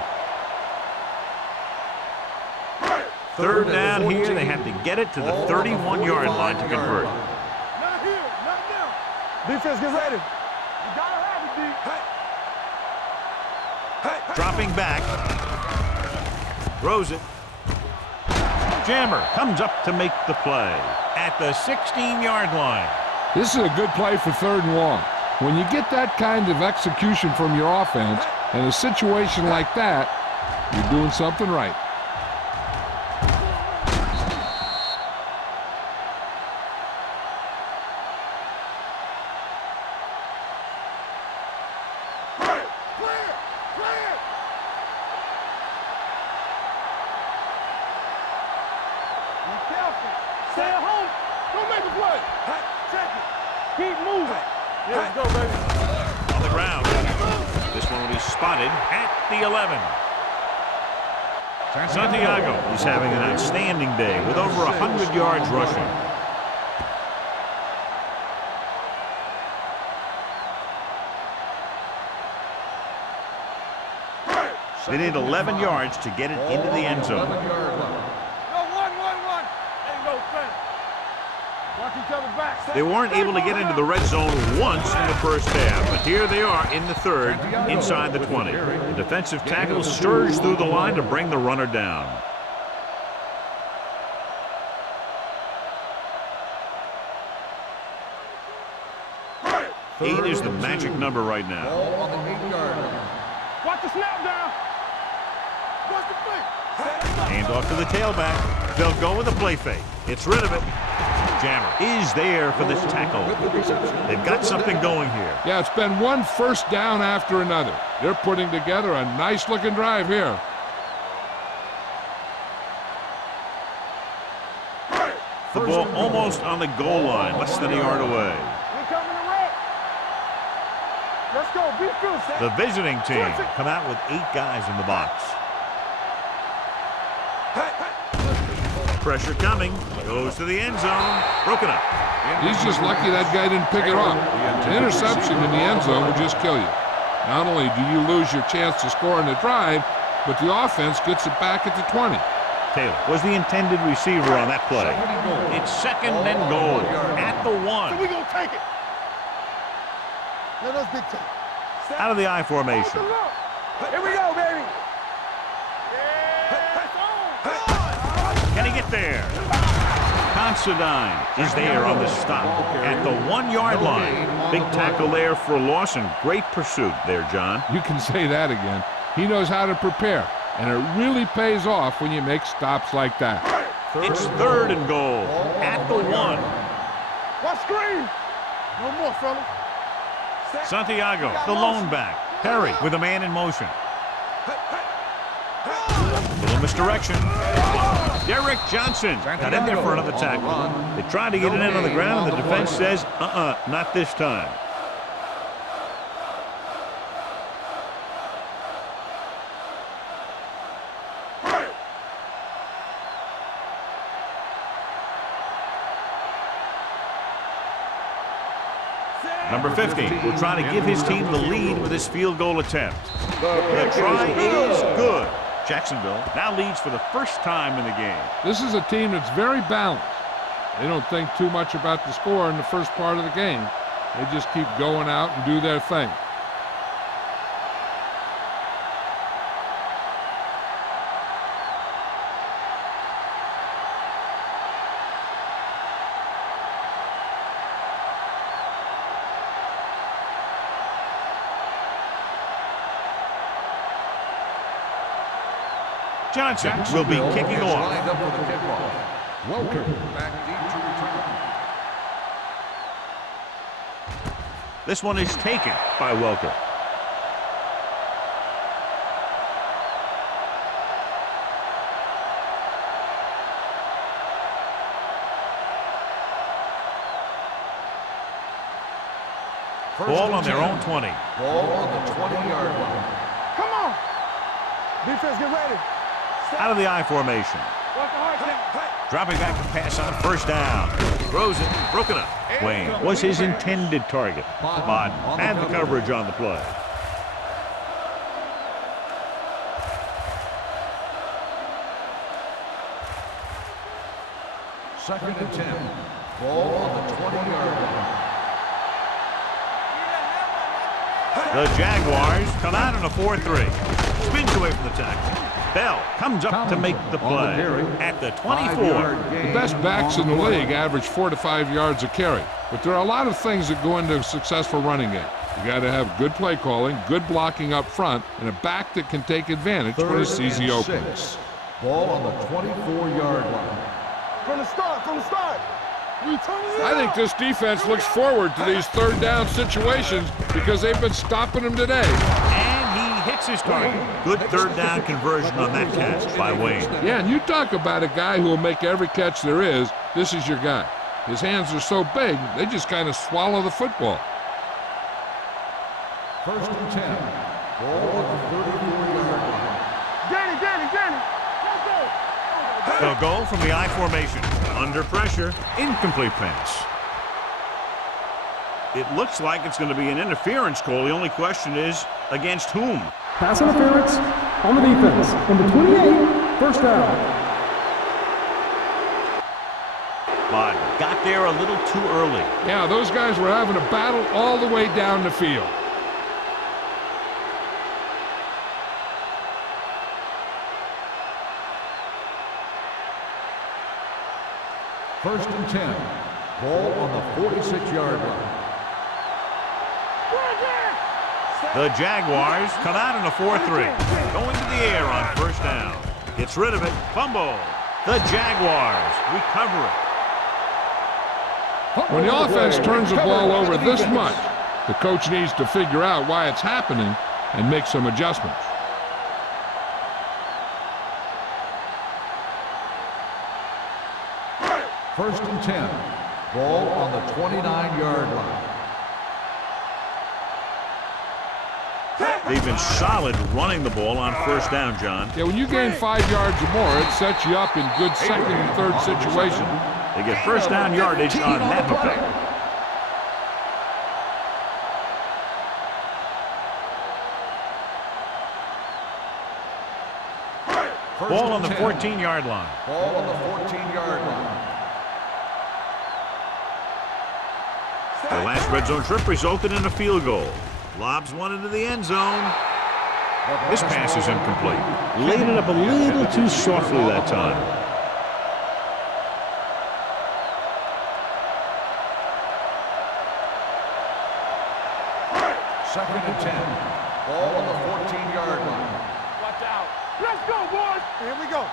Third down here, they have to get it to the 31-yard line to convert. Not here. Not now. Defense, get ready. You gotta have it, D. Dropping back. Throws it. Jammer comes up to make the play at the 16-yard line. This is a good play for 3rd and long. When you get that kind of execution from your offense in a situation like that, you're doing something right. Stay at home. Don't make a play. Check it. Keep moving. Yeah, let's go, baby. On the ground. This one will be spotted at the 11. Santiago is having an outstanding day with over 100 yards rushing. They need 11 yards to get it into the end zone. They weren't able to get into the red zone once in the first half, but here they are in the third, inside the 20. The defensive tackle surged through the line to bring the runner down. 8 is the magic number right now. Ball on the 8-yard line. Watch the snap down. Watch the fake. Hand off to the tailback. They'll go with a play fake. It's rid of it. Jammer is there for this tackle. They've got something going here. Yeah, it's been one first down after another. They're putting together a nice-looking drive here. The ball almost on the goal line, less than a yard away. We coming to wreck. Let's go. Be good. The visiting team come out with 8 guys in the box. Pressure coming. Goes to the end zone. Broken up. He's just lucky that guy didn't pick it off. An interception in the end zone will just kill you. Not only do you lose your chance to score in the drive, but the offense gets it back at the 20. Taylor was the intended receiver on that play. It's second and goal at the 1. So we gonna take it. Let us dictate. Out of the I formation. Here we go, baby. Can he get there? Considine is there on the stop at the 1-yard line. Big tackle there for Lawson. Great pursuit there, John. You can say that again. He knows how to prepare, and it really pays off when you make stops like that. It's third and goal at the 1. Watch screen. No more, fella. Santiago, the lone back. Perry with a man in motion. Little misdirection. Derek Johnson got in there for another tackle. They tried to get it in on the ground, and the defense says, not this time. Number 50 will try to give his team the lead with this field goal attempt. The try is good. Jacksonville now leads for the first time in the game. This is a team that's very balanced. They don't think too much about the score in the first part of the game. They just keep going out and do their thing. Johnson will be kicking off. Lined up for the kickoff. Welcome back deep to return. This one is taken by Welker. Ball on their own 20. Ball on the 20-yard line. Come on. Defense, get ready. Out of the I formation. Watch the hard snap. Dropping back to pass on first down. Throws it. Broken up. Wayne was his intended target. Bodden had the coverage on the play. Second and 10. Ball on the 20-yard line. The Jaguars come out in a 4-3. Spins away from the tackle. Bell comes up to make the play at the 24. The best backs in the league average 4 to 5 yards a carry. But there are a lot of things that go into a successful running game. You got to have good play calling, good blocking up front, and a back that can take advantage when he sees the opening. Ball on the 24-yard line. From the start, I think this defense looks forward to these third down situations because they've been stopping them today. And he hits his target. Good third down conversion on that catch by Wayne. Yeah, and you talk about a guy who will make every catch there is. This is your guy. His hands are so big, they just kind of swallow the football. First and 10. Ball on the 34-yard line. Danny. Let's go. They'll go from the I formation. Under pressure. Incomplete pass. It looks like it's going to be an interference call. The only question is, against whom? Pass interference on the defense. Number 28, first down. But got there a little too early. Yeah, those guys were having a battle all the way down the field. First and 10. Ball on the 46-yard line. The Jaguars come out in a 4-3. Going to the air on first down. Gets rid of it. Fumble. The Jaguars recover it. When the offense turns the ball over this much, the coach needs to figure out why it's happening and make some adjustments. First and 10. Ball on the 29-yard line. They've been solid running the ball on first down, John. Yeah, when you gain 5 yards or more, it sets you up in good second and third situations. They get first down yardage on that play. Ball on the 14-yard line. Ball on the 14-yard line. The last red zone trip resulted in a field goal. Lobs one into the end zone. This pass is incomplete. Laid it up a little too softly that time. Second and 10. Ball on the 14-yard line. Watch out. Let's go, boys. Here we go.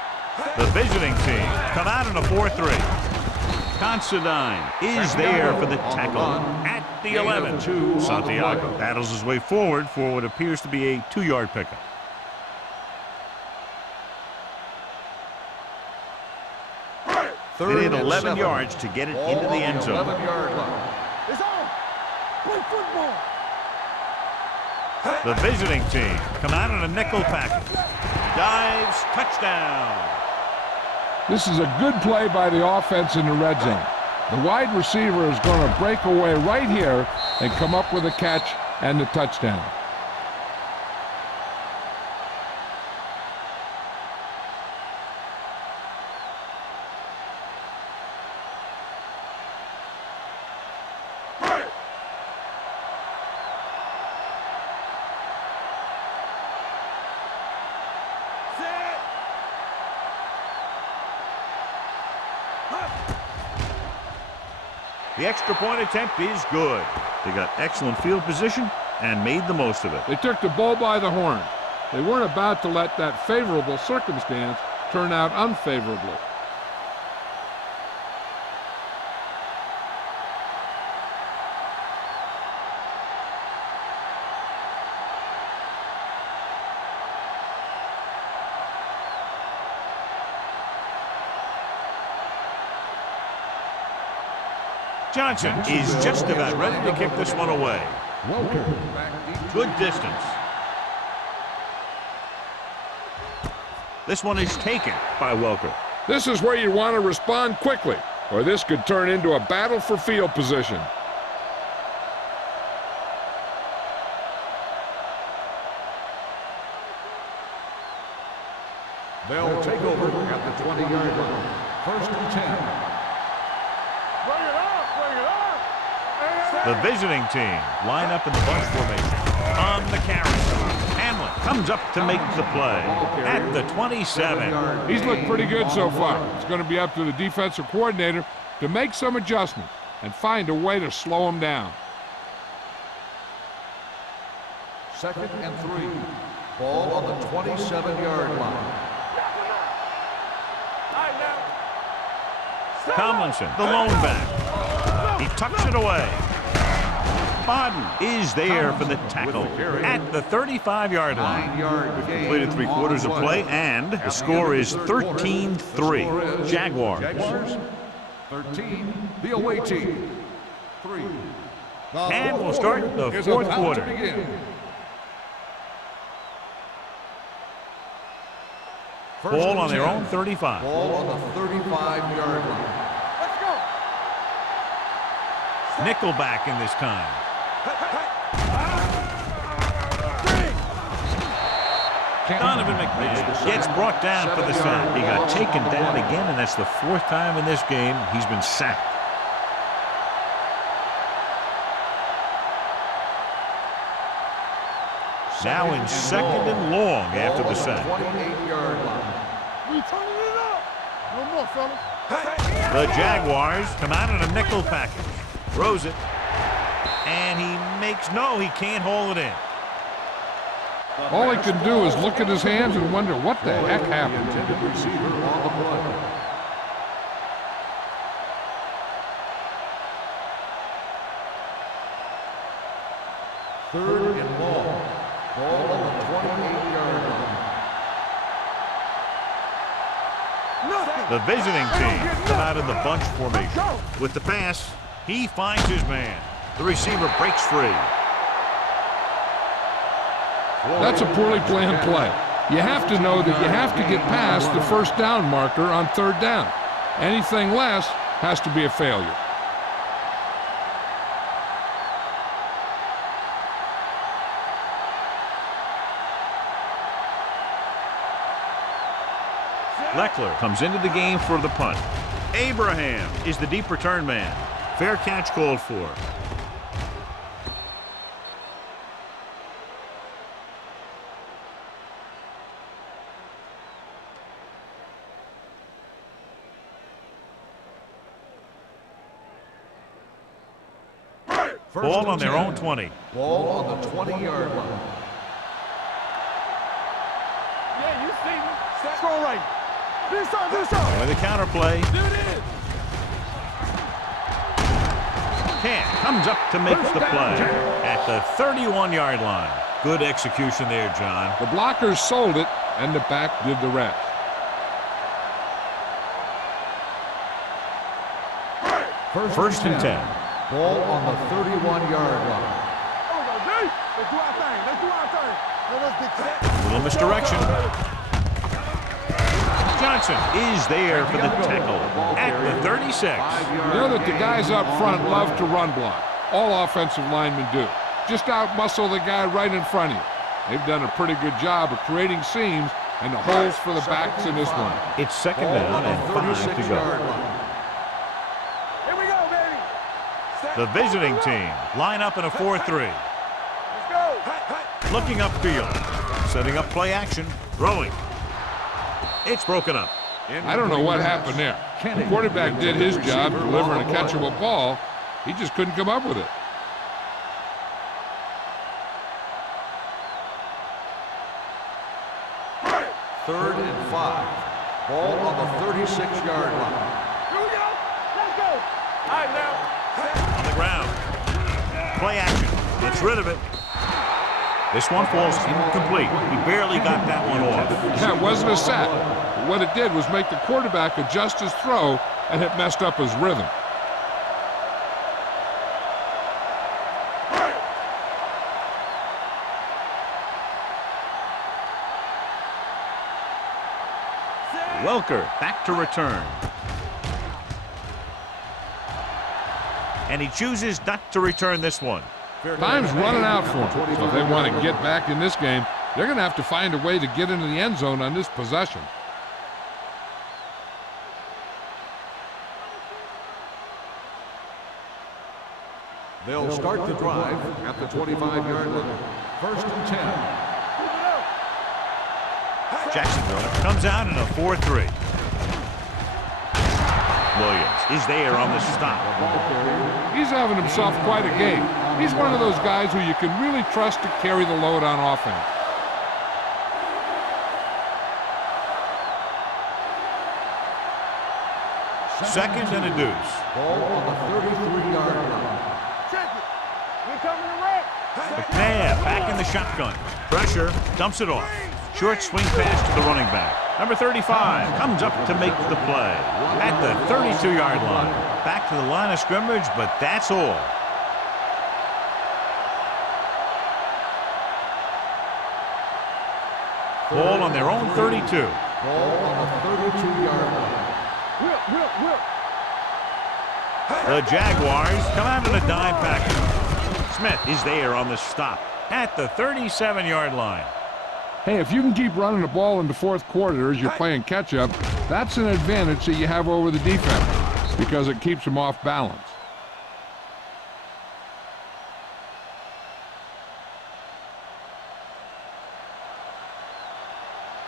The visiting team come out in a 4-3. Considine is there for the tackle at the 11. Santiago battles his way forward for what appears to be a 2-yard pickup. They need 11 yards to get it into the end zone. 11-yard line. It's on. Play football. The visiting team come out in a nickel package. Dives, touchdown. This is a good play by the offense in the red zone. The wide receiver is going to break away right here and come up with a catch and the touchdown. The extra point attempt is good. They got excellent field position and made the most of it. They took the bull by the horn. They weren't about to let that favorable circumstance turn out unfavorably. Johnson is just about ready to kick this one away. Good distance. This one is taken by Welker. This is where you want to respond quickly, or this could turn into a battle for field position. They'll take over at the 20-yard line. First and 10. The visiting team line up in the bunch formation. On the carry. Hamlin comes up to make the play at the 27. He's looked pretty good so far. It's going to be up to the defensive coordinator to make some adjustments and find a way to slow him down. Second and 3. Ball on the 27-yard line. Tomlinson, the lone back. He tucks it away. Bodden is there for the tackle at the 35-yard line. We've completed 3/4 of play, and the score is 13-3. Jaguars. 13, the away team. 3. And we'll start the fourth quarter. Ball on their own 35. Ball on the 35-yard line. Let's go. Nickelback in this time. Donovan McMahon gets brought down for the sack. He got taken down again, and that's the 4th time in this game he's been sacked. Now in second and long after the sack. 28-yard line. We turning it up. No more, fellas. The Jaguars come out in a nickel package. Throws it. And he makes, no, he can't haul it in. All he can do is look at his hands and wonder what the heck happened. Intended receiver on the play. Third and long. Ball on the 28-yard line. The visiting team come out in the bunch formation. With the pass, he finds his man. The receiver breaks free. That's a poorly planned play. You have to know that you have to get past the first down marker on third down. Anything less has to be a failure. Leckler comes into the game for the punt. Abraham is the deep return man. Fair catch called for. Ball on their own 20. Ball on the 20-yard line. Yeah, you see me. Let's go right. This side, this side. With the counter play. There it is. Can comes up to make the play at the 31-yard line. Good execution there, John. The blockers sold it, and the back did the rest. First and 10. Ball on the 31-yard line. Let's do our thing. Let's do our thing. Let's get set. Little misdirection. Johnson is there for the tackle at the 36. You know that the guys up front love to run block. All offensive linemen do. Just out-muscle the guy right in front of you. They've done a pretty good job of creating seams and the holes for the backs in this one. It's second down and 5 to go. Here we go, baby. The visiting team line up in a 4-3. Let's go. Looking upfield. Setting up play action. Throwing. It's broken up. I don't know what happened there. The quarterback did his job delivering a catchable ball. He just couldn't come up with it. Third and 5. Ball on the 36-yard line. Here we go. Let's go. All right, now. On the ground. Play action. Gets rid of it. This one falls incomplete. He barely got that one off. Yeah, it wasn't a sack. But what it did was make the quarterback adjust his throw, and it messed up his rhythm. Welker back to return. And he chooses not to return this one. Time's running out for them. So if they want to get back in this game, they're going to have to find a way to get into the end zone on this possession. They'll start the drive at the 25-yard line. First and 10. Jacksonville comes out in a 4-3. Williams is there on the stop. He's having himself quite a game. He's one of those guys who you can really trust to carry the load on offense. Second and a deuce. Ball on the 33-yard line. Check it. We're coming to wreck. McNabb back in the shotgun. Pressure, dumps it off. Short swing pass to the running back. Number 35 comes up to make the play at the 32-yard line. Back to the line of scrimmage, but that's all. Ball on their own 32. Ball on the 32-yard line. Whip. The Jaguars come out in a dime package. Smith is there on the stop at the 37-yard line. Hey, if you can keep running the ball in the fourth quarter as you're playing catch-up, that's an advantage that you have over the defense because it keeps them off balance.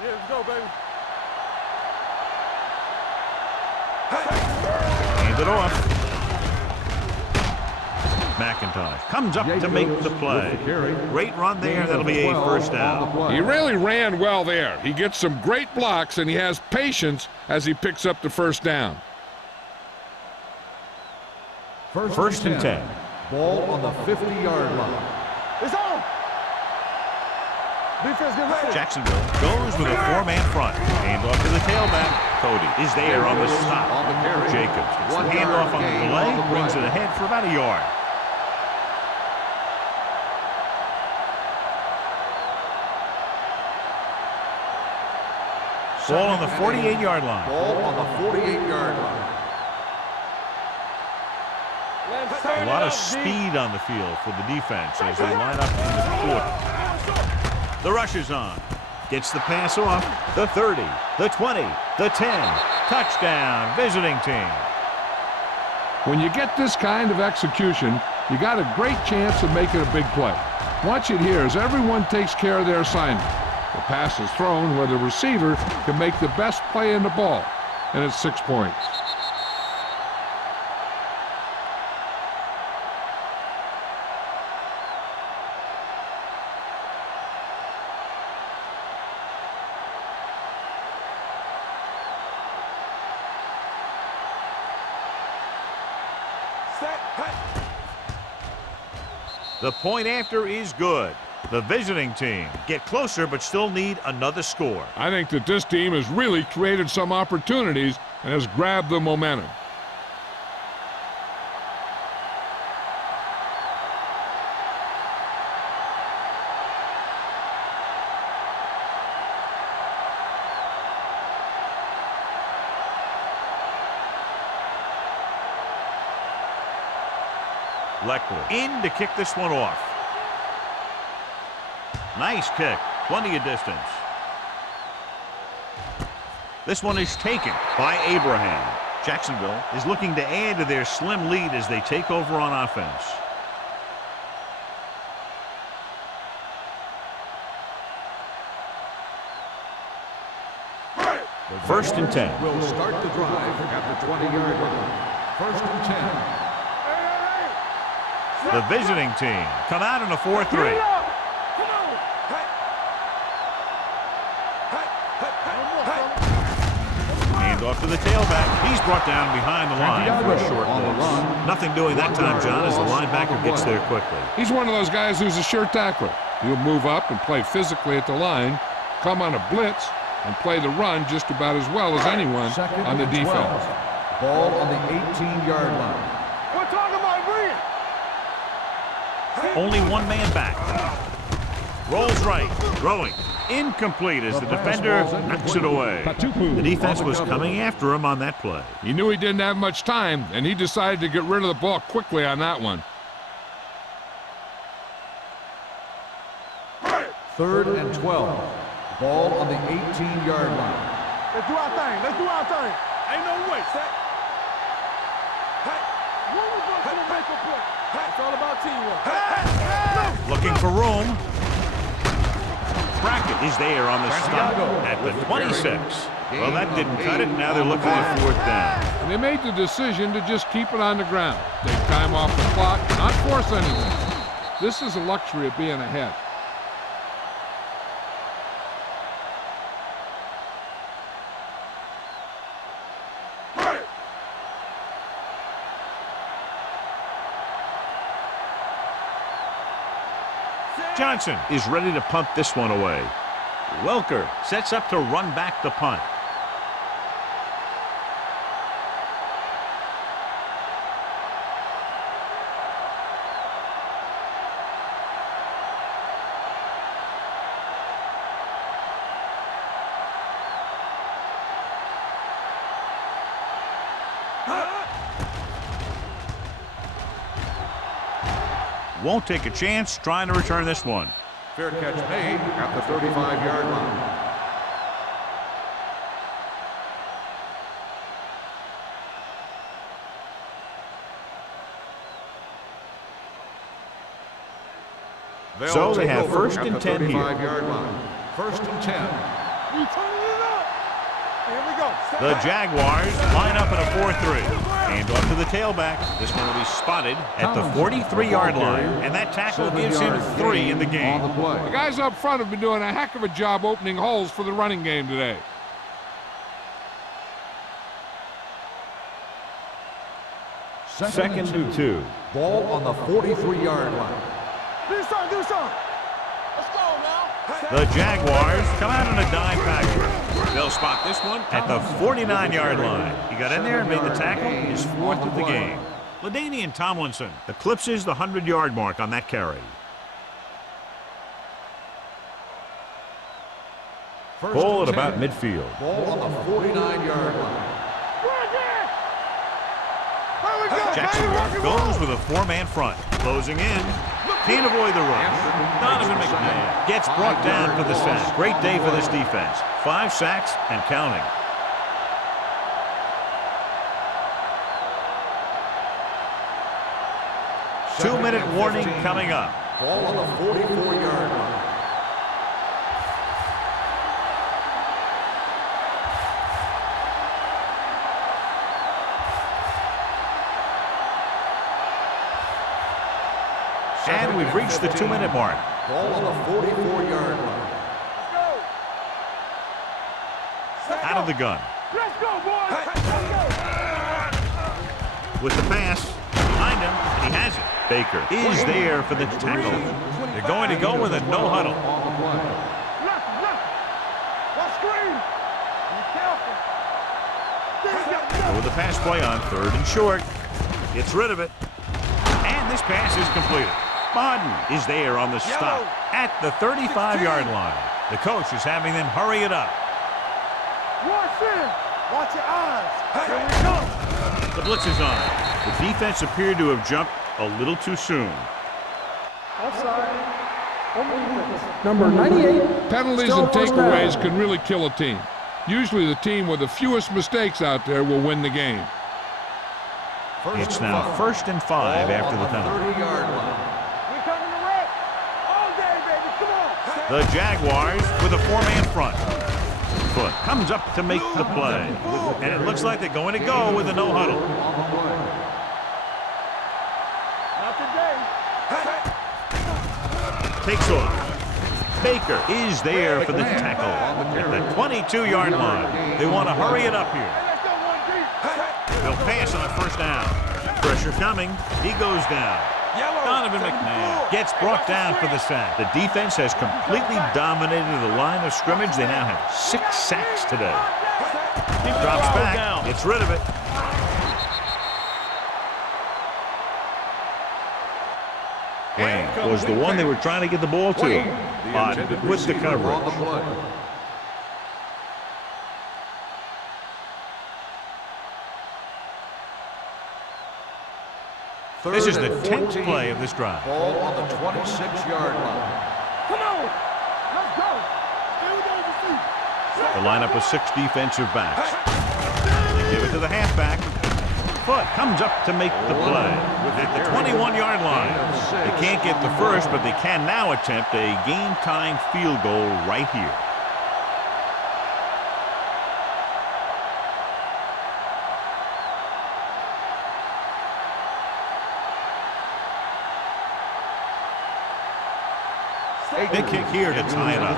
Yeah, let's go, baby. Hand it off. McIntosh comes up to make the play. Great run there. That'll be a first down. He really ran well there. He gets some great blocks, and he has patience as he picks up the first down. First and 10. Ball on the 50-yard line. It's on. Defense, get ready. Jacksonville goes with a four-man front. Handoff to the tailback. Cody is there on the stop. On the carry. Jacobs gets the 1 yard handoff on the gain delay. on the Brings play. it ahead for about a yard. Ball on the 48-yard line. Ball on the 48-yard line. A lot of speed on the field for the defense as they line up in the quarter. The rush is on. Gets the pass off. The 30, the 20, the 10. Touchdown, visiting team. When you get this kind of execution, you got a great chance of making a big play. Watch it here as everyone takes care of their assignment. The pass is thrown where the receiver can make the best play in the ball, and it's 6 points. The point after is good. The visiting team get closer but still need another score. I think that this team has really created some opportunities and has grabbed the momentum. Leckler in to kick this one off. Nice kick. Plenty of distance. This one is taken by Abraham. Jacksonville is looking to add to their slim lead as they take over on offense. First and 10. Will start the drive at the 20-yard line. First and 10. The visiting team come out in a 4-3. Off to the tailback. He's brought down behind the line for a short loss. Nothing doing that time, John, as the linebacker gets there quickly. He's one of those guys who's a sure tackler. He'll move up and play physically at the line, come on a blitz, and play the run just about as well as anyone on the defense. Ball on the 18-yard line. We're talking about Green. Only one man back. Rolls right, throwing. Incomplete as the defender knocks it away. The defense was coming after him on that play. He knew he didn't have much time, and he decided to get rid of the ball quickly on that one. Third and 12. Ball on the 18-yard line. Let's do our thing. Let's do our thing. Ain't no way. When we gonna make a play? It's all about teamwork. Looking for room. Brackett is there on the stop at the 26. Well, that didn't cut it. Now they're looking at fourth down. And they made the decision to just keep it on the ground. Take time off the clock, not force anything. This is a luxury of being ahead. Johnson is ready to punt this one away. Welker sets up to run back the punt. Won't take a chance trying to return this one. Fair catch made at the 35-yard line. So they have first and 10 here. 35-yard line. First and 10. We turning it up. Here we go. The Jaguars line up in a 4-3. Hand off to the tailback. This one will be spotted at the 43-yard line. And that tackle gives him 3 in the game. The guys up front have been doing a heck of a job opening holes for the running game today. Second and 2. Ball on the 43-yard line. Do something. Let's go now. The Jaguars come out in a dime package. They'll spot this one at the 49-yard line. He got in there and made the tackle. His 4th of the game. LaDainian Tomlinson eclipses the 100-yard mark on that carry. Ball at about midfield. Ball on the 49-yard line. Jacksonville goes with a 4-man front. Closing in. Can't avoid the rush. Donovan McNabb gets brought down for the sack. Great day for this defense. 5 sacks and counting. Two-minute warning coming up. Ball on the 44-yard line. And we've reached the 2-minute mark. Ball on the 44-yard line. Out of the gun. Let's go, boys. Let's go. With the pass. Behind him. And he has it. Baker is there for the tackle. They're going to go with a no huddle. Left. Watch screen. Be careful. With the pass play on 3rd and short. Gets rid of it. And this pass is completed. Bodden is there on the stop at the 35-yard line. The coach is having them hurry it up. Watch in. Watch your eyes. Here we go. The blitz is on. The defense appeared to have jumped a little too soon. Offside. Number 98. Penalties Still and first takeaways down. can really kill a team. Usually the team with the fewest mistakes out there will win the game. It's now 1st and 5 after the penalty. 30-yard line. We coming to wreck. All day, baby. Come on. The Jaguars with a 4-man front. Foot comes up to make the play. And it looks like they're going to go with a no huddle. Not today. Takes off. Baker is there for the tackle at the 22-yard line. They want to hurry it up here. Let's go one deep. They'll pass on 1st down. Pressure coming. He goes down. Donovan McNabb gets brought down for the sack. The defense has completely dominated the line of scrimmage. They now have 6 sacks today. Drops back. Gets rid of it. Wayne was the one they were trying to get the ball to. Odd with the coverage. This is the 10th play of this drive. Ball on the 26-yard line. Come on. Let's go. The lineup of 6 defensive backs. They give it to the halfback. Foot comes up to make the play at the 21-yard line. They can't get the first, but they can now attempt a game-time field goal right here. Big kick here to tie it up.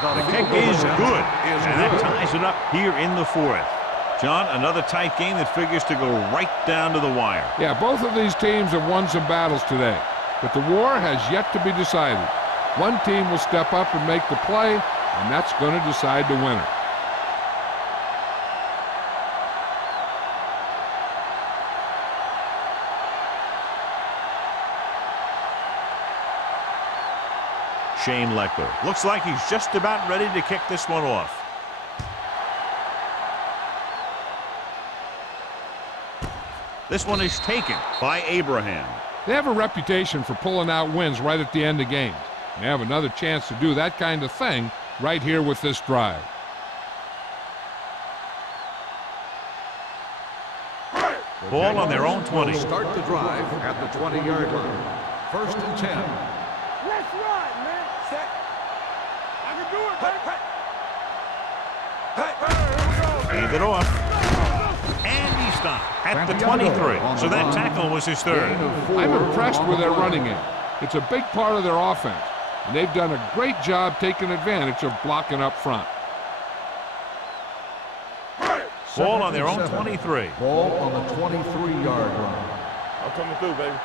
The kick is good, and that ties it up here in the 4th. John, another tight game that figures to go right down to the wire. Yeah, both of these teams have won some battles today, but the war has yet to be decided. One team will step up and make the play, and that's going to decide the winner. Shane Leckler looks like he's just about ready to kick this one off. This one is taken by Abraham. They have a reputation for pulling out wins right at the end of games. They have another chance to do that kind of thing right here with this drive. Ball on their own 20. Start the drive at the 20-yard line. 1st and 10. Let's ride, man. Set. I can do it, baby. Hand it off. And he stopped at the 23. So that tackle was his third. I'm impressed with their running game. It's a big part of their offense, and they've done a great job taking advantage of blocking up front. Ball on their own 23. Ball on the 23-yard line. I'm coming through, baby.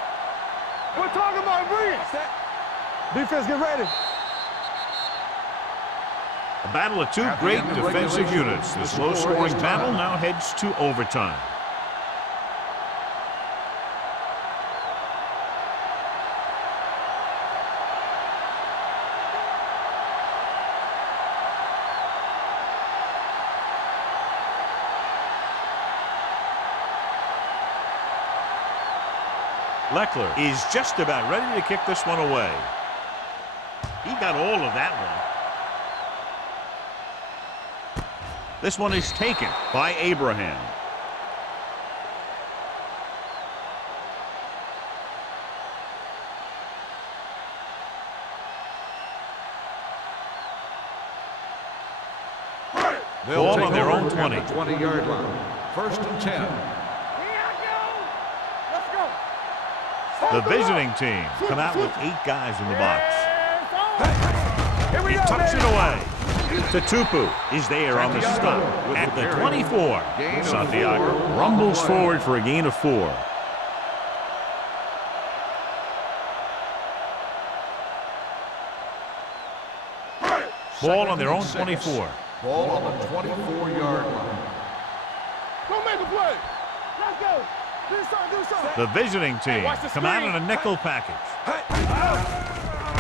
We're talking about bring it. Set. Defense, get ready. A battle of two great defensive units. This low-scoring battle now heads to overtime. Leckler is just about ready to kick this one away. He got all of that one. This one is taken by Abraham. Ball on their own 20. 20-yard line. 1st and 10. The visiting team come out with 8 guys in the box. He tucks it away. Tatupu is there on the stop at the 24. Santiago rumbles forward for a gain of 4. Ball on their own 24. Ball on the 24-yard line. Go make a play. Let's go. Do something. The visiting team come out in a nickel package.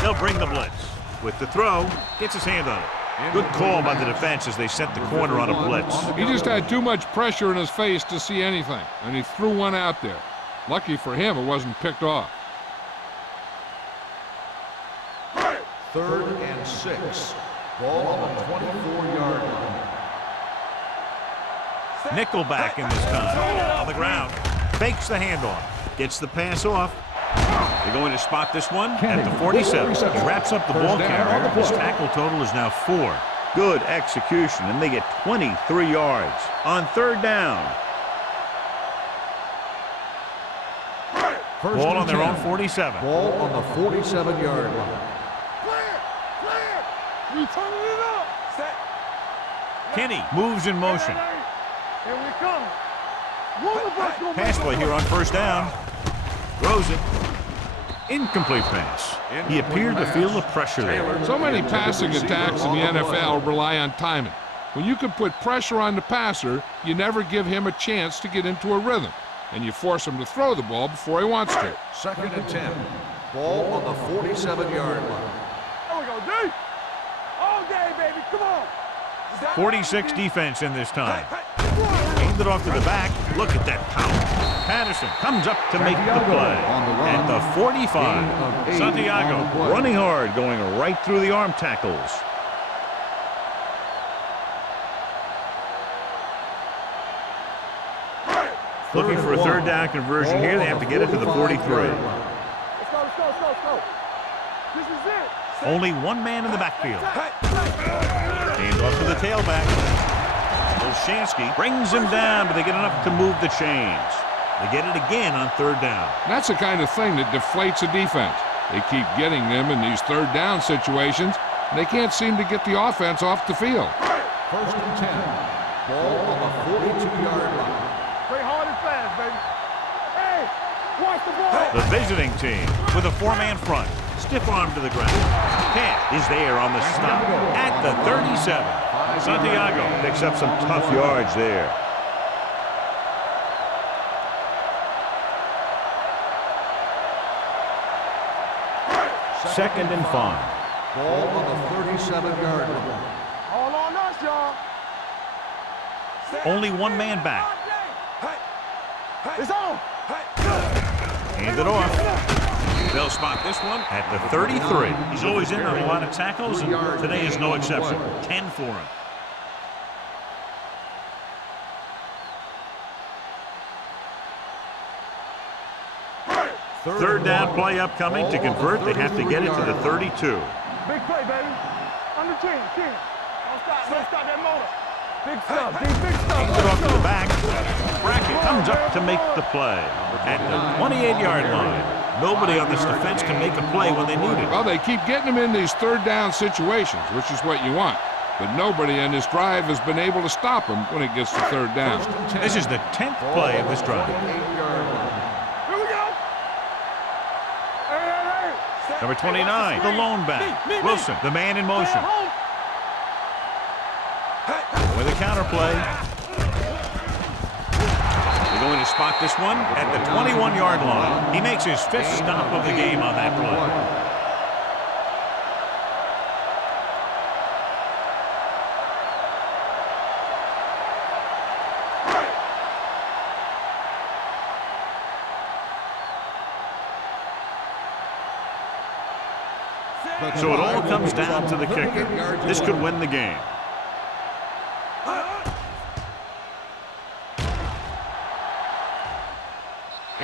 They'll bring the blitz. With the throw, gets his hand on it. Good call by the defense as they sent the corner on a blitz. He just had too much pressure in his face to see anything, and he threw one out there. Lucky for him, it wasn't picked off. 3rd and 6. Ball on the 24-yard line. Nickelback in this time. On the ground. Fakes the handoff. Gets the pass off. They're going to spot this one at the 47. He wraps up the ball carrier. His tackle total is now 4. Good execution, and they get 23 yards on 3rd down. Ball on their own 47. Ball on the 47-yard line. Clear. We turning it up. Set. Kenny moves in motion. Here we come. Pass play here on 1st down. Throws it. Incomplete pass. He appeared to feel the pressure there. So many passing attacks in the NFL rely on timing. When you can put pressure on the passer, you never give him a chance to get into a rhythm, and you force him to throw the ball before he wants to. 2nd and 10. Ball on the 47-yard line. There we go, D. All day, baby. Come on. 46 defense in this time. Aimed it off to the back. Look at that power. Patterson comes up to make the play. At the 45. Santiago running hard, going right through the arm tackles. Looking for a 3rd down conversion here. They have to get it to the 43. Let's go. This is it. Only one man in the backfield. Hand off to the tailback. Olshansky brings him down, but they get enough to move the chains. They get it again on 3rd down. That's the kind of thing that deflates a defense. They keep getting them in these 3rd down situations, and they can't seem to get the offense off the field. 1st and 10. Ball on the 42-yard line. Play hard and fast, baby. Hey, watch the ball. The visiting team with a 4-man front. Stiff arm to the ground. Camp is there on the stop at the 37. Santiago picks up some tough yards there. Second and 5. Ball on the 37-yard line. All on us, y'all. Only one man back. It's on. Hand it off. They'll spot this one at the 33. He's always in on a lot of tackles, and today is no exception. 10 for him. Third down play upcoming. To convert, they have to get it to the 32. Big play, baby. Under 10. Don't stop that motor. Big stuff, big stuff. Hands it off to the back. Brackett comes up to make the play at the 28-yard line. Nobody on this defense can make a play when they need it. Well, they keep getting them in these third down situations, which is what you want. But nobody in this drive has been able to stop them when it gets to third down. This is the 10th play of this drive. Here we go. Hey. Number 29, the lone back. Wilson, the man in motion. With a counter play. They're going to spot this one at the 21-yard line. He makes his 5th stop of the game on that play. So it all comes down to the kicker. This could win the game.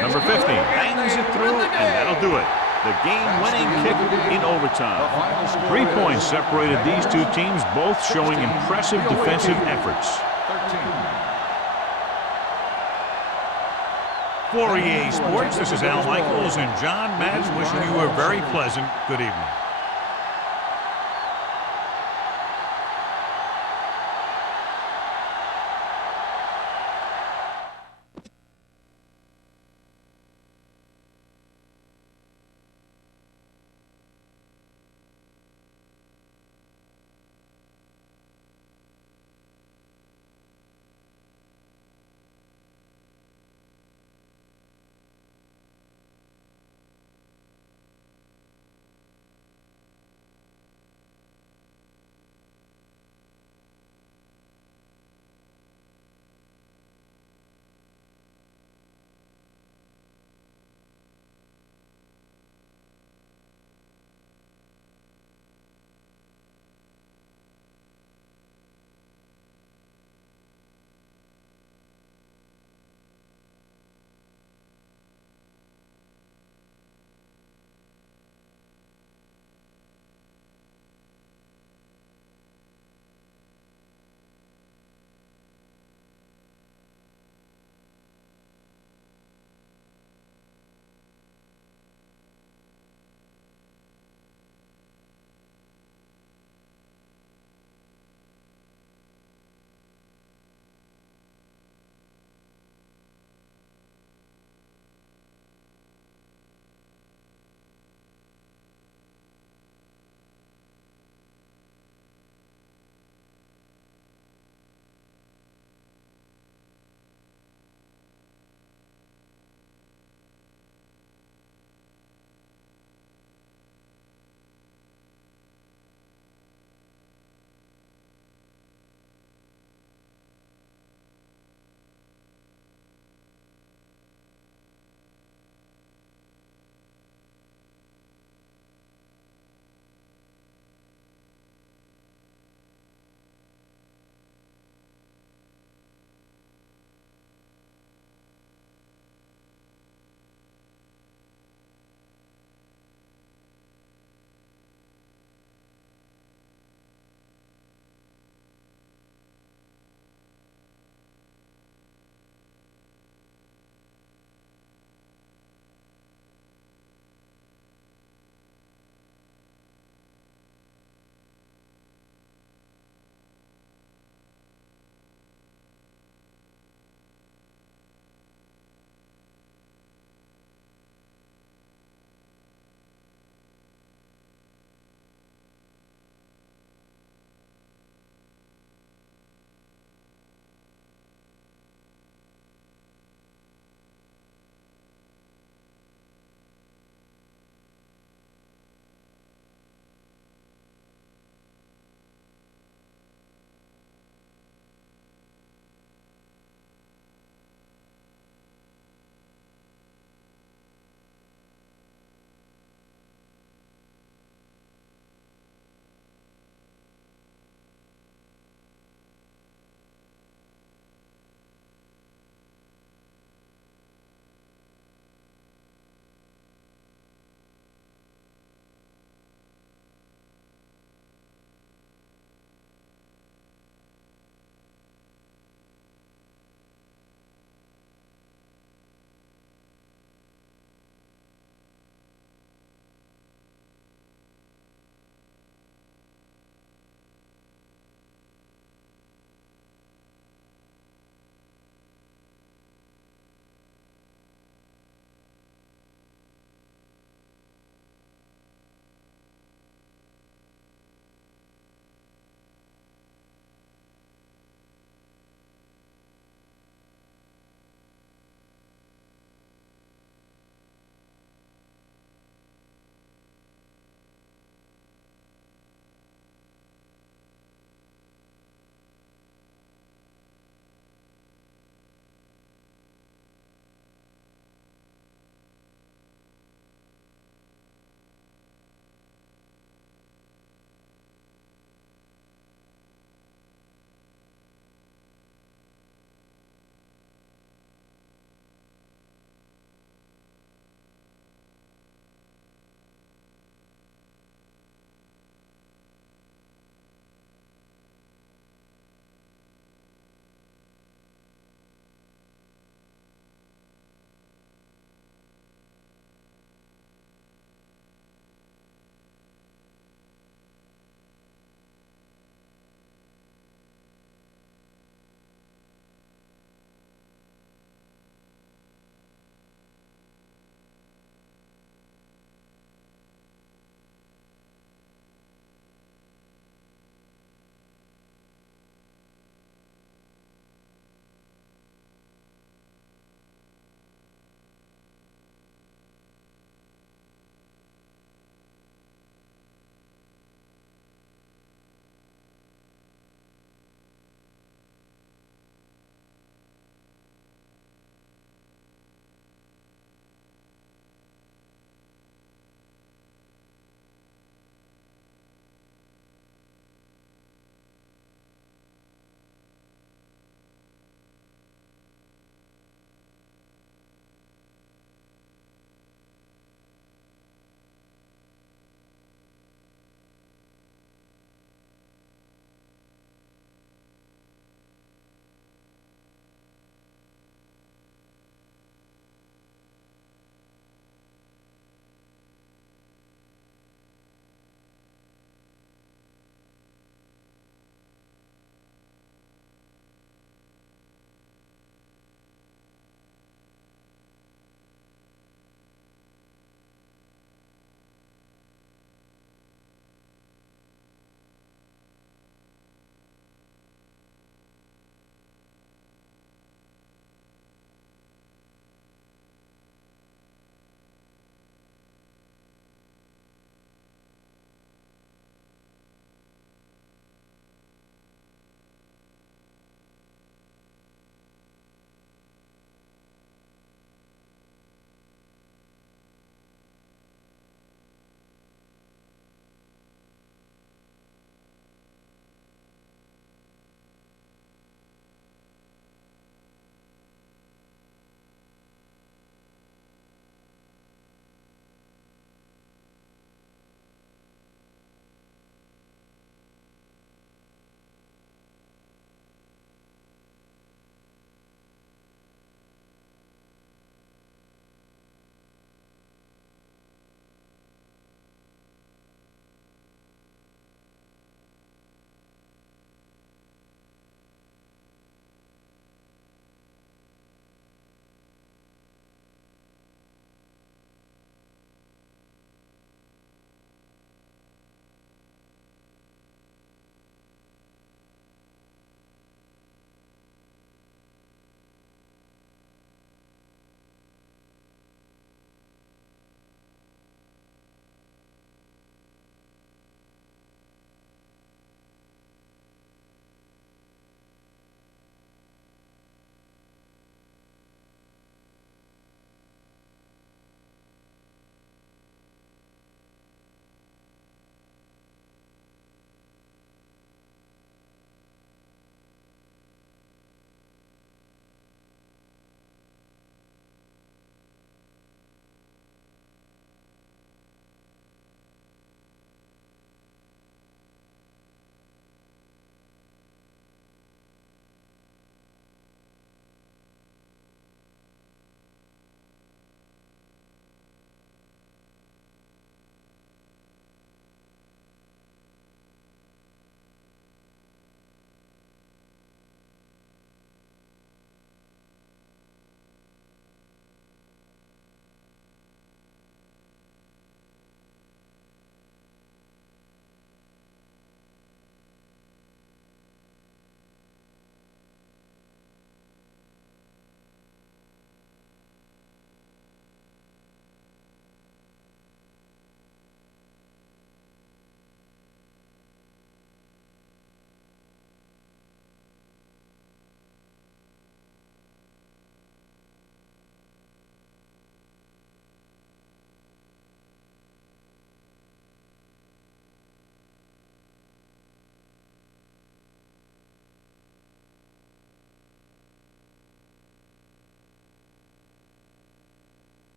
Number 50 bangs it through, and that'll do it. The game-winning kick in overtime. 3 points separated these two teams, both showing impressive defensive efforts. For EA Sports, this is Al Michaels and John Madden wishing you a very pleasant good evening.